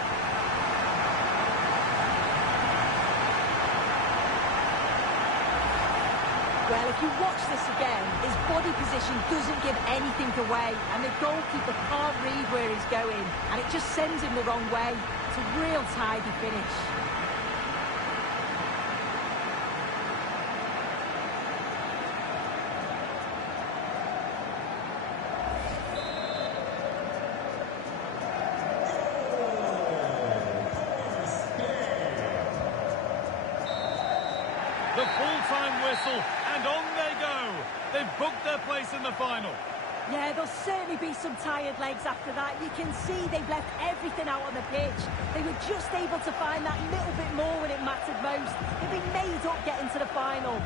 Well, if you watch this again, his body position doesn't give anything away, and the goalkeeper can't read where he's going, and it just sends him the wrong way. It's a real tidy finish. The full-time whistle, and on they go. They've booked their place in the final. Yeah, there'll certainly be some tired legs after that. You can see they've left everything out on the pitch. They were just able to find that little bit more when it mattered most. They've been made up getting to the final.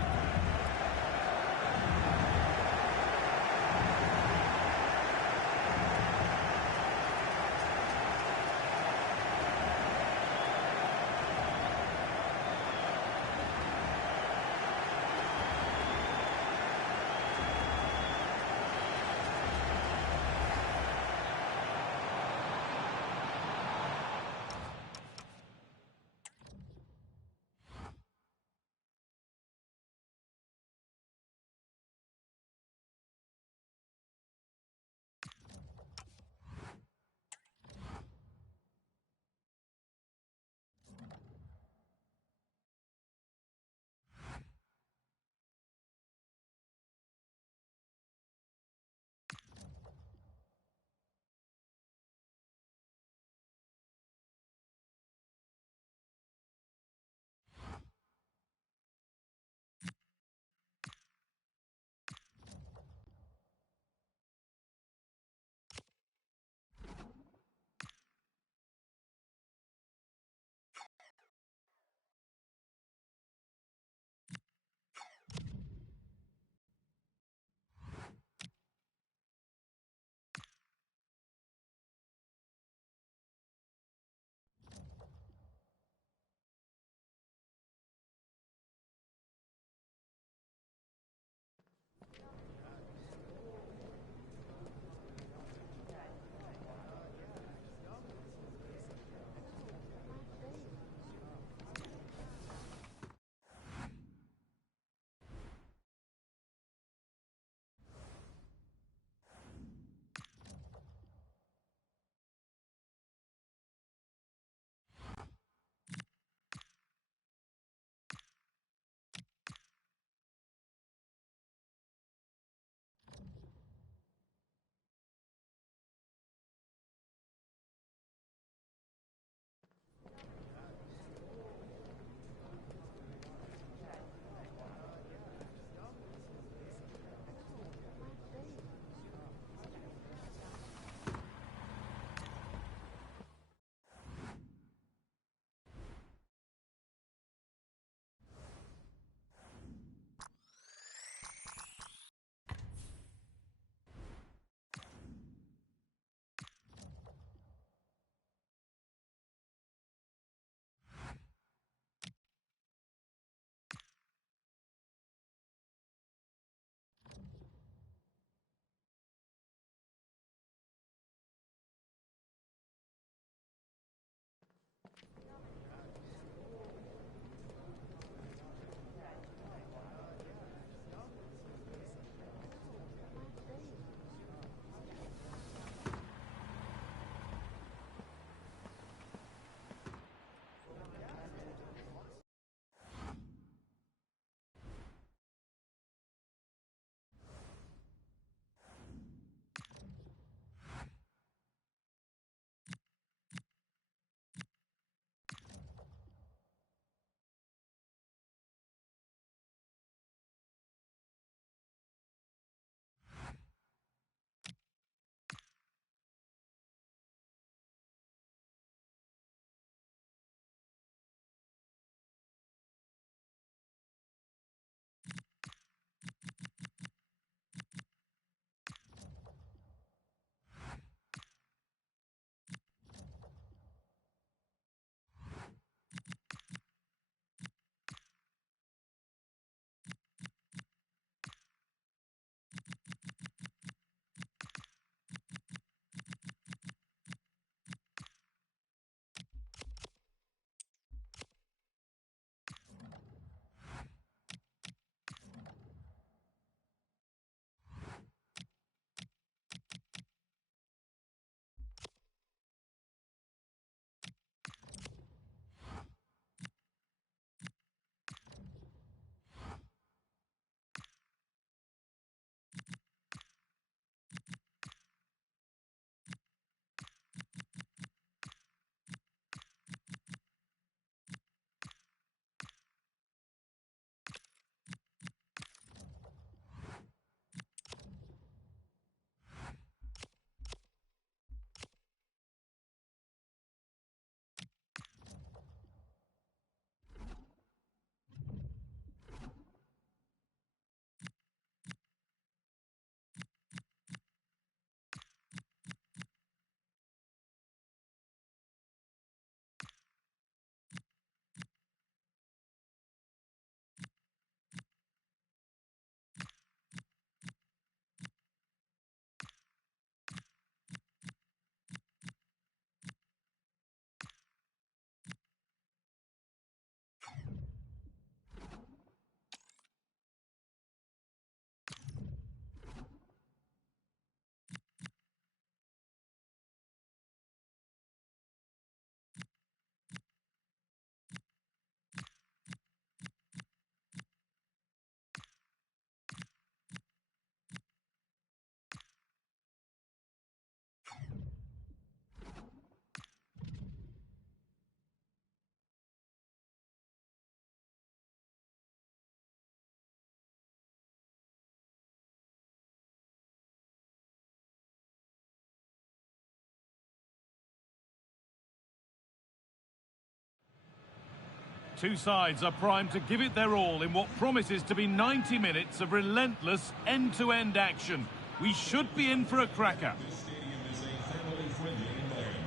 Two sides are primed to give it their all in what promises to be 90 minutes of relentless end-to-end action. We should be in for a cracker. This stadium is a family-friendly environment.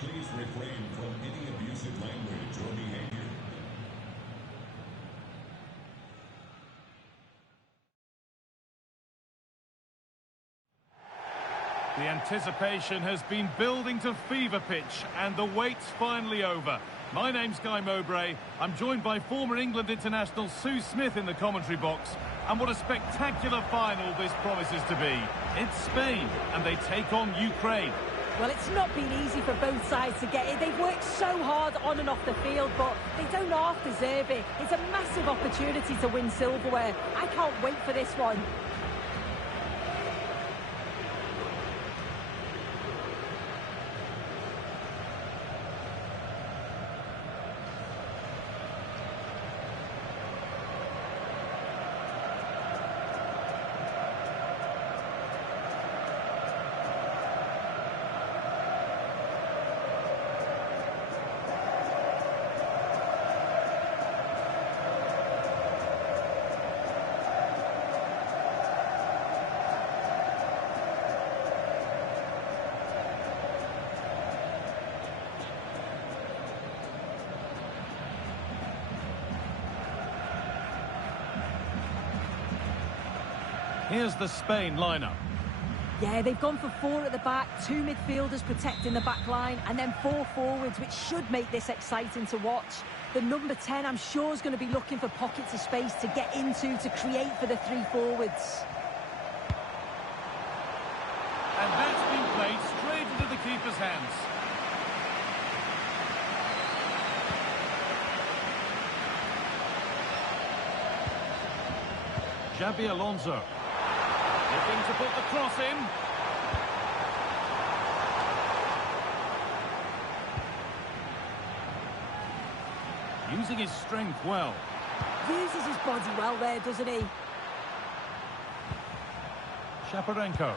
Please refrain from any abusive language or behavior. The anticipation has been building to fever pitch, and the wait's finally over. My name's Guy Mowbray. I'm joined by former England international Sue Smith in the commentary box. And what a spectacular final this promises to be. It's Spain, and they take on Ukraine. Well, it's not been easy for both sides to get it. They've worked so hard on and off the field, but they don't half deserve it. It's a massive opportunity to win silverware. I can't wait for this one. Here's the Spain lineup. Yeah, they've gone for four at the back, two midfielders protecting the back line, and then four forwards, which should make this exciting to watch. The number 10, I'm sure, is going to be looking for pockets of space to get into, to create for the three forwards. And that's been played straight into the keeper's hands. Xabi Alonso. Looking to put the cross in. Using his strength well. Uses his body well there, doesn't he? Shaparenko.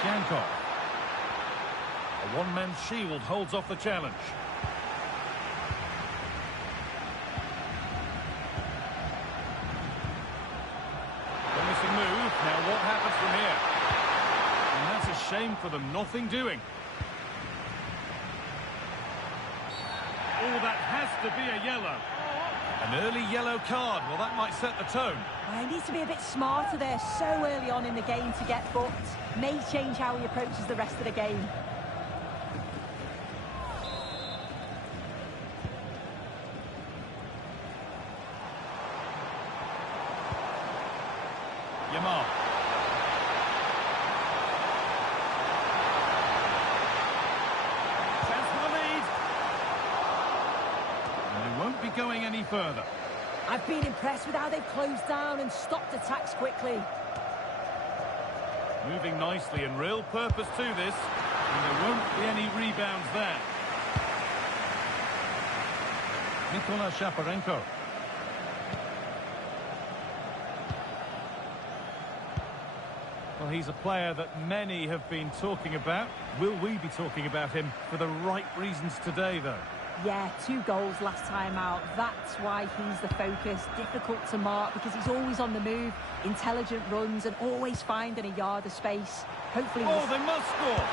Shankov. A one-man shield holds off the challenge. Move. Now what happens from here? And that's a shame for them. Nothing doing. Oh, that has to be a yellow. An early yellow card. Well, that might set the tone. Well, he needs to be a bit smarter there so early on in the game to get booked. May change how he approaches the rest of the game. Yamal. Chance for the lead. And they won't be going any further. I've been impressed with how they've closed down and stopped attacks quickly. Moving nicely and real purpose to this. And there won't be any rebounds there. Nikola Shaparenko. Well, he's a player that many have been talking about. Will we be talking about him for the right reasons today, though? Yeah, 2 goals last time out. That's why he's the focus. Difficult to mark because he's always on the move, intelligent runs and always finding a yard of space. Hopefully... Oh, they must score!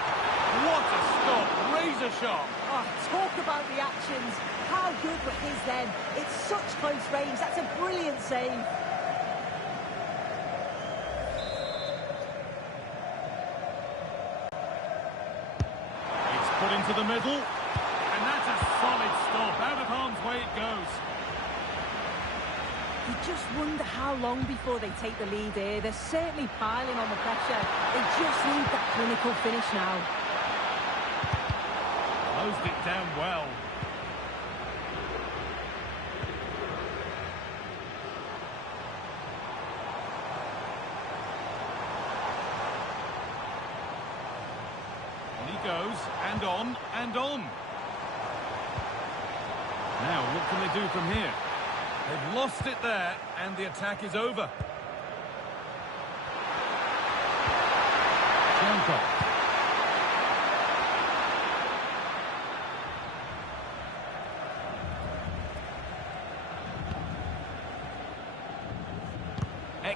What a stop! Razor sharp! Oh, talk about the actions. How good were his then? It's such close range. That's a brilliant save. Put into the middle, and that's a solid stop. Out of harm's way it goes. You just wonder how long before they take the lead here. They're certainly piling on the pressure. They just need that clinical finish now. Closed it down well. Goes, and on, and on. Now, what can they do from here? They've lost it there, and the attack is over. Chankov.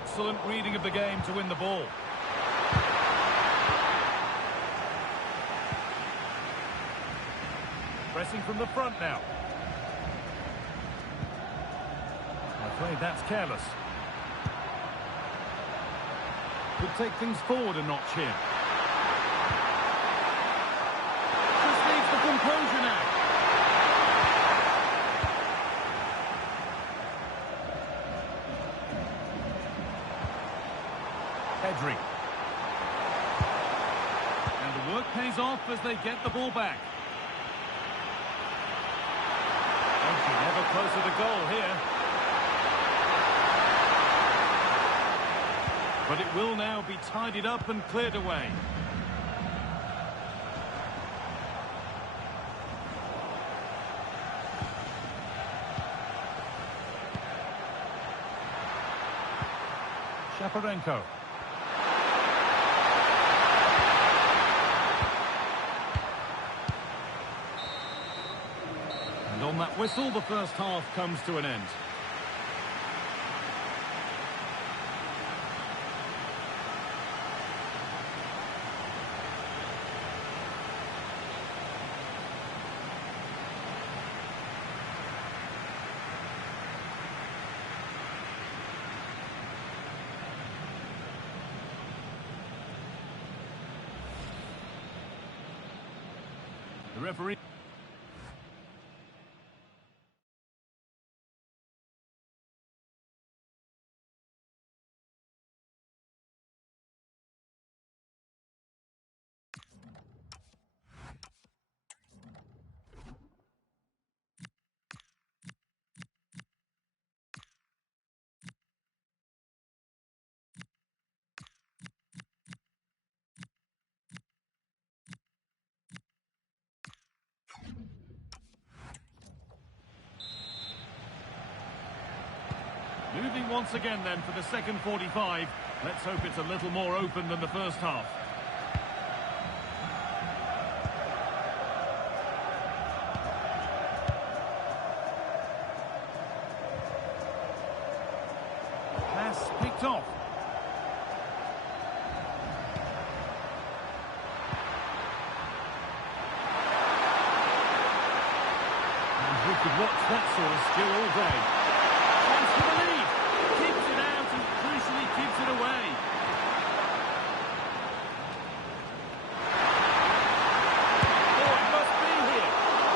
excellent reading of the game to win the ball. Pressing from the front now. I'm afraid that's careless. Could take things forward a notch here. Just needs the composure now. Pedri. And the work pays off as they get the ball back. Never closer to goal here. But it will now be tidied up and cleared away. Shaparenko. And on that whistle, the first half comes to an end. The referee... Moving once again then for the second 45. Let's hope it's a little more open than the first half. Pass picked off. And who could watch that sort of skill all day? Chance for the lead. Keeps it out and crucially keeps it away. Oh, it must be here.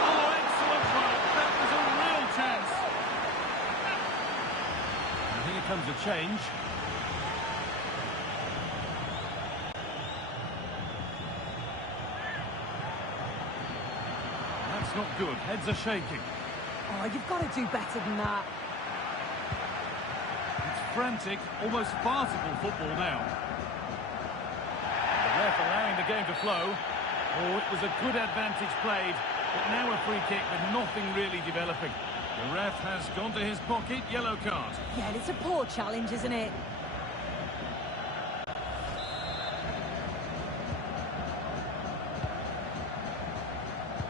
Oh, excellent work. That was a real chance. And here comes a change. That's not good. Heads are shaking. Oh, you've got to do better than that. Frantic, almost farcical football now. The ref allowing the game to flow. Oh, it was a good advantage played, but now a free kick with nothing really developing. The ref has gone to his pocket, yellow card. Yeah, it's a poor challenge, isn't it?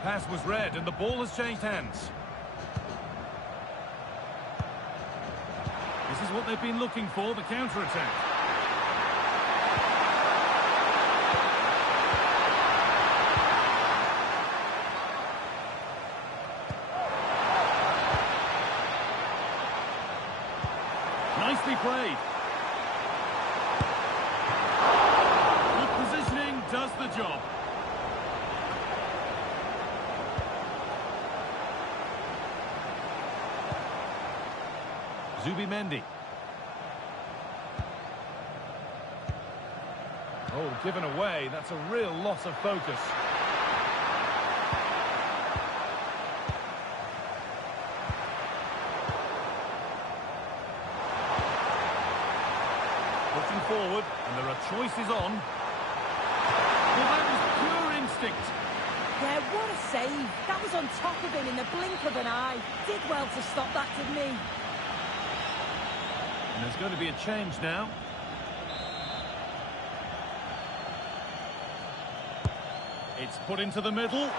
Pass was read and the ball has changed hands. This is what they've been looking for, the counter-attack. Nicely played. Good positioning does the job. Zubimendi. Oh, given away. That's a real loss of focus. Pushing forward, and there are choices on. Well, that was pure instinct. Yeah, what a save. That was on top of him in the blink of an eye. Did well to stop that, didn't he? And there's going to be a change now. It's put into the middle.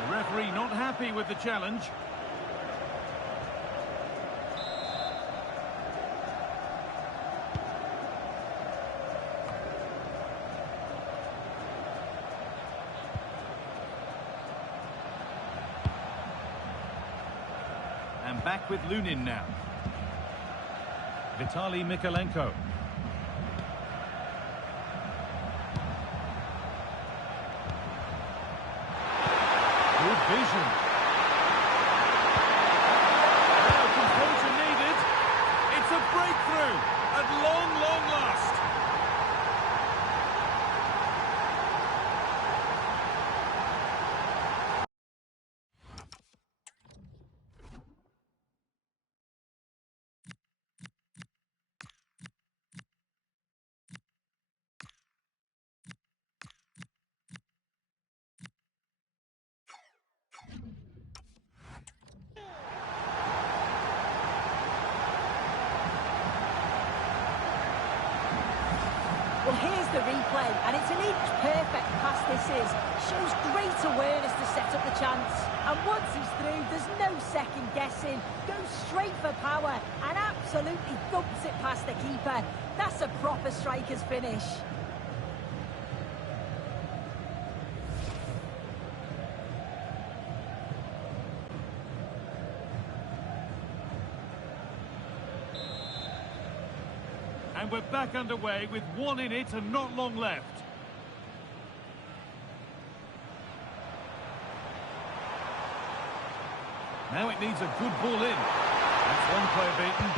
The referee not happy with the challenge. And back with Lunin now. Vitaly Mikalenko. Good vision. Now composure needed. It's a breakthrough at long, long last. Well, here's the replay, and it's an inch-perfect pass this is. Shows great awareness to set up the chance. And once he's through, there's no second guessing. Goes straight for power and absolutely thumps it past the keeper. That's a proper striker's finish. And we're back underway with one in it and not long left. Now it needs a good ball in. That's one player beaten.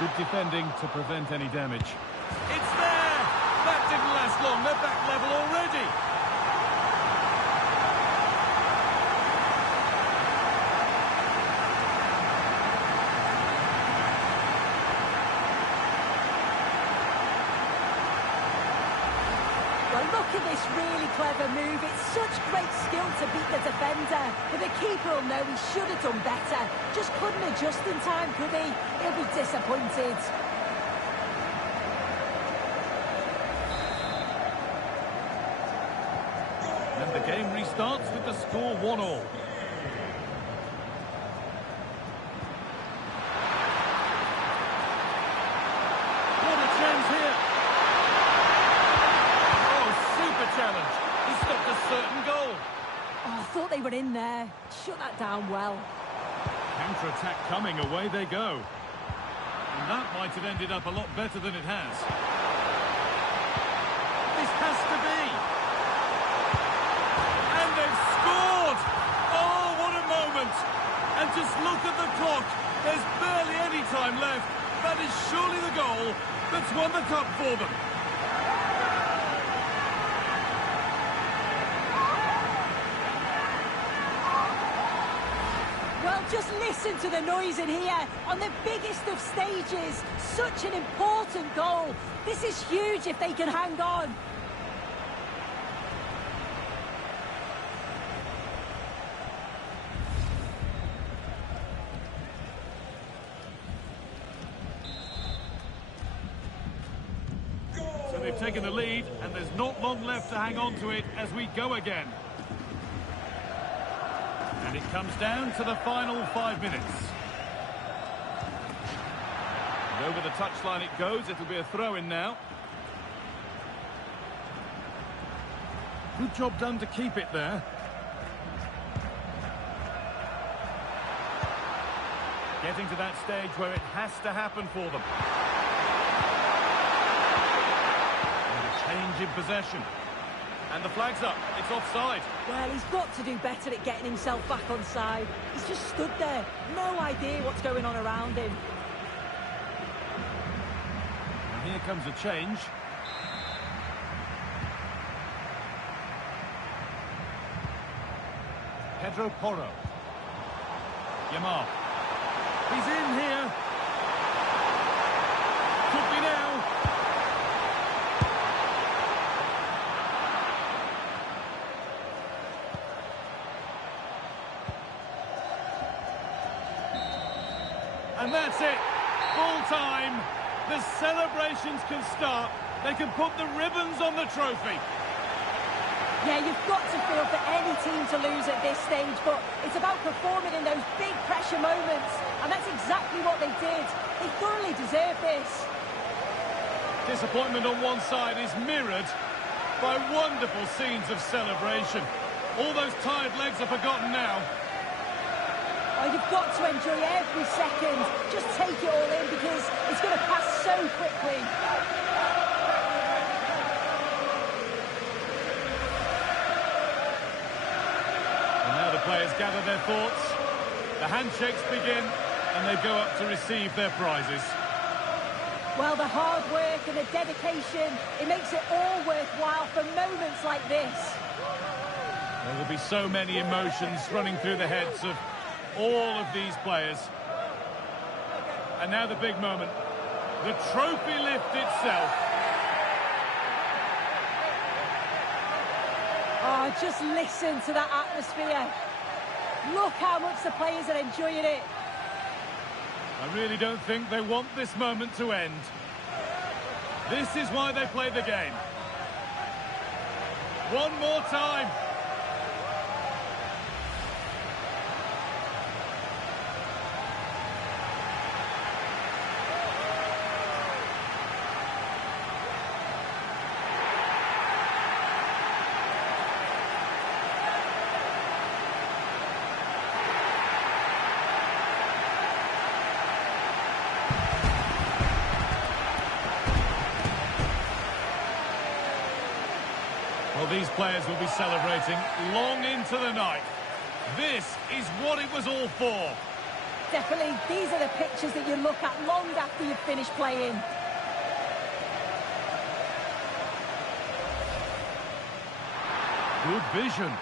Good defending to prevent any damage. It's there! That didn't last long. They're back level already. Well, look at this really clever move. It's such great skill to beat the defender. But the keeper will know he should have done better. Just couldn't adjust in time, could he? He'll be disappointed. And the game restarts with the score 1-1. What a chance here! Challenge. He stopped a certain goal. Oh, I thought they were in there. Shut that down well. Counter-attack coming, away they go. And that might have ended up a lot better than it has. This has to be. And they've scored! Oh, what a moment! And just look at the clock. There's barely any time left. That is surely the goal that's won the cup for them. Just listen to the noise in here on the biggest of stages. Such an important goal. This is huge if they can hang on. So they've taken the lead, and there's not long left to hang on to it as we go again. And it comes down to the final 5 minutes. And over the touchline it goes. It'll be a throw-in now. Good job done to keep it there. Getting to that stage where it has to happen for them. And a change in possession. And the flag's up. It's offside. Well, he's got to do better at getting himself back on side. He's just stood there. No idea what's going on around him. And here comes a change. Pedro Porro. Yamal. He's in here. Could be now. And that's it. Full time. The celebrations can start. They can put the ribbons on the trophy. Yeah, you've got to feel for any team to lose at this stage, but it's about performing in those big pressure moments, and that's exactly what they did. They thoroughly deserve this. Disappointment on one side is mirrored by wonderful scenes of celebration. All those tired legs are forgotten now. Oh, you've got to enjoy every second. Just take it all in because it's going to pass so quickly. And now the players gather their thoughts. The handshakes begin and they go up to receive their prizes. Well, the hard work and the dedication, it makes it all worthwhile for moments like this. There will be so many emotions running through the heads of all of these players. And now the big moment. The trophy lift itself. Oh, just listen to that atmosphere. Look how much the players are enjoying it. I really don't think they want this moment to end. This is why they play the game. One more time. Well, these players will be celebrating long into the night. This is what it was all for. Definitely, these are the pictures that you look at long after you've finished playing. Good vision.